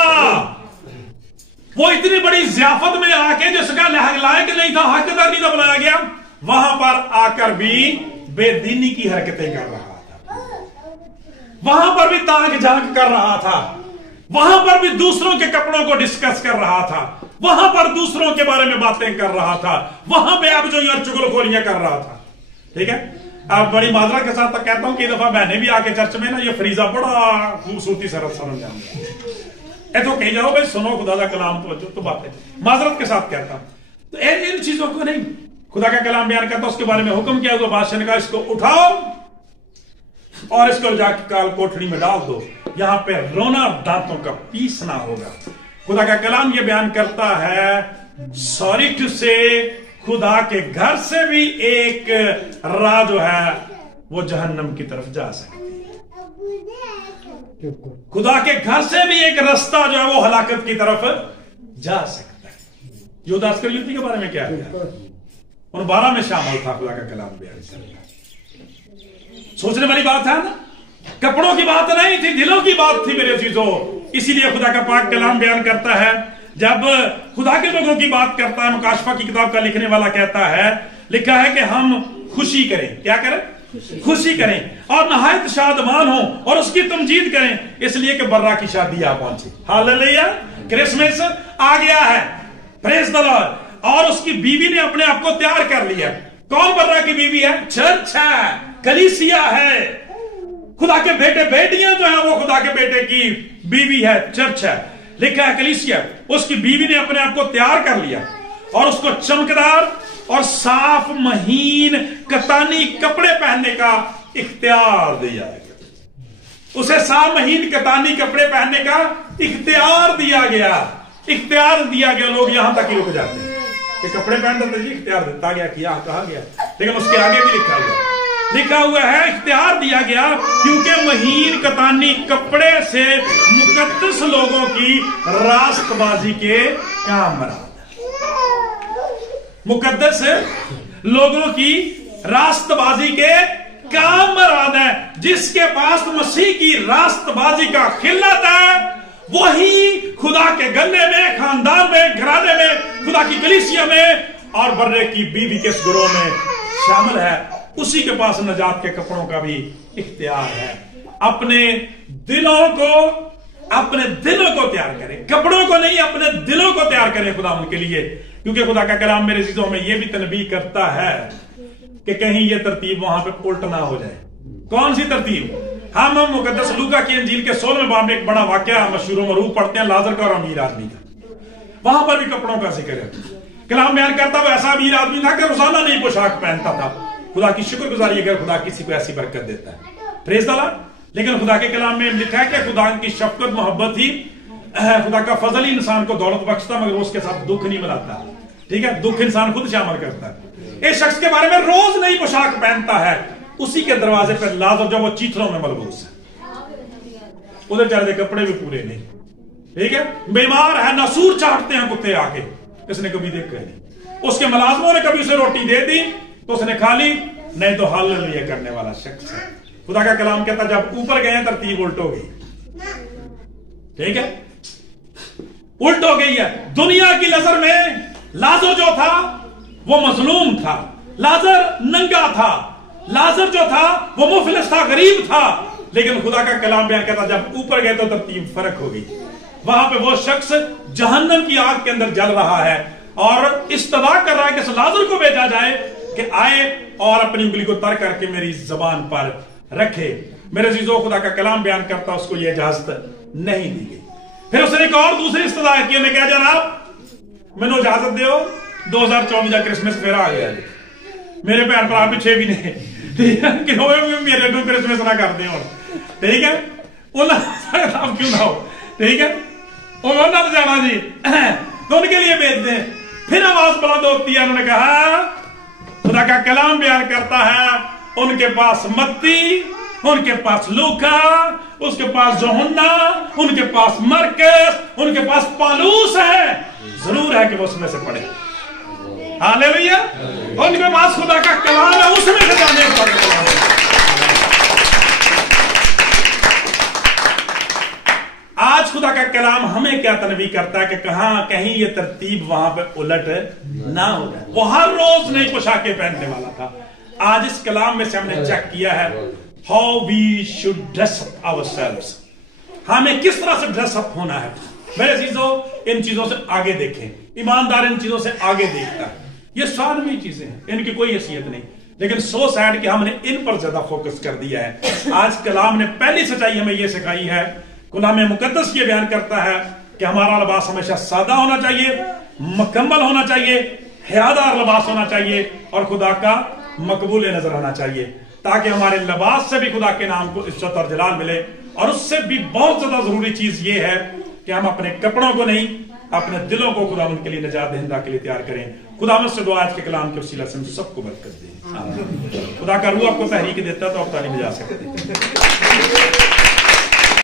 वो इतनी बड़ी ज़ियाफत में आके जिसका लायक नहीं था, हकदार नहीं था बनाया गया, वहां पर आकर भी बेदीनी की हरकतें कर रहा था, वहां पर भी ताक झांक कर रहा था, वहां पर भी दूसरों के कपड़ों को डिस्कस कर रहा था, वहां पर दूसरों के बारे में बातें कर रहा था, वहां पे अब जो यार चुगलखोरियां कर रहा था। ठीक है, अब बड़ी माजरत के साथ तक कहता हूं कि दफा मैंने भी आके चर्च में ना ये फरीजा बड़ा खूबसूरती से समझ जाऊंगा। तो कही जाओ भाई सुनो खुदा का कलाम, तो बात है, माजरत के साथ कहता हूं। तो इन चीजों को नहीं, खुदा का कलाम बयान करता, उसके बारे में हुक्म किया हुआ। बादशाह ने कहा इसको उठाओ और इसको जाकर काल कोठरी में डाल दो, यहां पे रोना दांतों का पीसना होगा। खुदा का कलाम ये बयान करता है, सॉरी टू से खुदा के घर से भी एक राह जो है वो जहन्नम की तरफ जा सकती है। खुदा के घर से भी एक रास्ता जो है वो हलाकत की तरफ जा सकता है। यूदा इस्करियोती के बारे में क्या है? उन 12 में शामिल था। खुदा का कलाम बयान करता, सोचने वाली बात है ना। कपड़ों की बात नहीं थी, दिलों की बात थी मेरे चीजों। इसीलिए खुदा का पाक कलाम बयान करता है, जब खुदा के लोगों की बात करता है, मुकाशफा की किताब का लिखने वाला कहता है, लिखा है कि हम खुशी करें। क्या करें? खुशी करें और नहायत शादमान हो और उसकी तमजीद करें, इसलिए कि बर्रा की शादी आ पहुंची। हालेलुया, क्रिसमस आ गया है, प्रेज द लॉर्ड। और उसकी बीवी ने अपने आप को तैयार कर लिया। कौन बर्रा की बीवी है? चर्च है, कलीसिया है। खुदा के बेटे बेटियां जो है वो खुदा के बेटे की बीवी है, चर्च है। लिखा है कलीसिया, उसकी बीवी ने अपने आप को तैयार कर लिया और उसको चमकदार और साफ महीन कतानी कपड़े पहनने का इख्तियार दिया गया। उसे साफ महीन कतानी कपड़े पहनने का इख्तियार दिया गया। इख्तियार दिया गया। लोग यहां तक ही रुक जाते हैं कि कपड़े पहन देते जी, इख्तियार देता गया, किया, कहा गया, लेकिन उसके आगे भी लिखा हुआ है इख्तियार दिया गया, क्योंकि महीन कतानी कपड़े से मुकद्दस लोगों की रास्तबाजी के काम बना। मुकद्दस लोगों की रास्तबाजी के काम मराद है। जिसके पास मसीह की रास्तबाजी का खिल्लत है, वही खुदा के गले में, खानदान में, घराने में, खुदा की कलीसिया में और बर्रे की बीवी के गिरोह में शामिल है। उसी के पास नजात के कपड़ों का भी इख्तियार है। अपने दिलों को तैयार करें, कपड़ों को नहीं, अपने दिलों को तैयार करें खुदा उनके लिए। क्योंकि खुदा का कलाम मेरे चीजों में यह भी तनबीह करता है कि कहीं यह तरतीब वहां पे उल्ट ना हो जाए। कौन सी तरतीब? हम मुकद्दस लूका की इंजील के 16वें बाब में एक बड़ा वाकया मशहूर मरूफ पढ़ते हैं, लाजर का और अमीर आदमी का। वहां पर भी कपड़ों का जिक्र है। कलाम बयान करता हुआ ऐसा अमीर आदमी था कि रोजाना नई पोशाक पहनता था। खुदा की शुक्रगुजारी अगर खुदा किसी को ऐसी बरकत देता है, प्रेज द लॉर्ड। लेकिन खुदा के कलाम में लिखा है कि खुदा की शफकत मोहब्बत ही, खुदा का फजल ही इंसान को दौलत बख्शता, मगर उसके साथ दुख नहीं मिलाता। ठीक है, दुख इंसान खुद शामिल करता है। इस शख्स के बारे में रोज नई पोशाक पहनता है। उसी के दरवाजे पर लाजर जो वो चीथड़ों में मलबूस है, उधर चढ़े कपड़े भी पूरे नहीं। ठीक है, बीमार है, नसूर चाटते हैं कुत्ते आके, इसने कभी देखा नहीं। उसके मुलाजमों ने कभी उसे रोटी दे दी तो उसने खा ली, नहीं तो हालेलुया करने वाला शख्स है। खुदा का कलाम कहता जब ऊपर गए तरतीब उल्ट हो गई। ठीक है, उल्ट हो गई है। दुनिया की नजर में लाजर जो था वो मजलूम था, लाजर नंगा था, लाजर जो था वो मुफलिस था, गरीब था। लेकिन खुदा का कलाम बयान कहता जब ऊपर गए तो तरतीब फर्क हो गई। वहां पे वो शख्स जहन्नम की आग के अंदर जल रहा है और इस्तदा कर रहा है कि इस लाजर को भेजा जाए कि आए और अपनी उंगली को तर करके मेरी जबान पर रखे। मेरे अजीजों, खुदा का कलाम बयान करता उसको यह इजाजत नहीं दी गई। फिर उसने एक और दूसरी इस्तदा की, उन्हें कहा जनाब मैंने इजाजत दो, 2024 का क्रिसमस फेरा आ गया, मेरे भैन भरा पिछे भी नहीं, ठीक है, कि मेरे को क्रिसमस ना कर दे। और ठीक है, उन्हें क्यों ना हो, ठीक है, उन्होंने जाना जी तो उनके लिए भेज दें। फिर आवाज बुलंद होती है, उन्होंने कहा खुदा का कलाम बयान करता है उनके पास मत्ती, उनके पास लूका, उसके पास यूहन्ना, उनके पास मरकस, उनके पास पालूस है। जरूर है कि वो उसमें से पढ़े। हालेलुया। उनके पास खुदा का कलाम है, उसमें से जाने का कलाम है। आज खुदा का कलाम हमें क्या तनबी करता है कि कहीं ये तरतीब वहां पे उलट ना हो जाए। वो हर रोज नई पोशाकें पहनने वाला था। आज इस कलाम में से हमने चेक किया है how we should dress up ourselves, हमें किस तरह से ड्रेस अप होना है। मेरे चीजों, इन चीजों से आगे देखें। ईमानदार इन चीजों से आगे देखता है। ये साधारण चीजें हैं, इनकी कोई हैसियत नहीं, लेकिन सो सैड कि हमने इन पर ज्यादा फोकस कर दिया है। आज कलाम ने पहली सच्चाई हमें यह सिखाई है, कलाम मुकद्दस ये बयान करता है कि हमारा लिबास हमेशा सादा होना चाहिए, मुकम्मल होना चाहिए, हयादार लिबास होना चाहिए और खुदा का मकबूल नजर आना चाहिए, ताकि हमारे लिबास से भी खुदा के नाम को इज्जत और जलाल मिले। और उससे भी बहुत ज्यादा जरूरी चीज ये है कि हम अपने कपड़ों को नहीं, अपने दिलों को खुदा उनके लिए निजात दहिंदा के लिए तैयार करें। खुदा मुझसे दुआ आज के कलाम के वसीला से सबको बरकत दे। खुदा का रूह आपको तहरीक देता तो आप तालीम जा सकते हैं।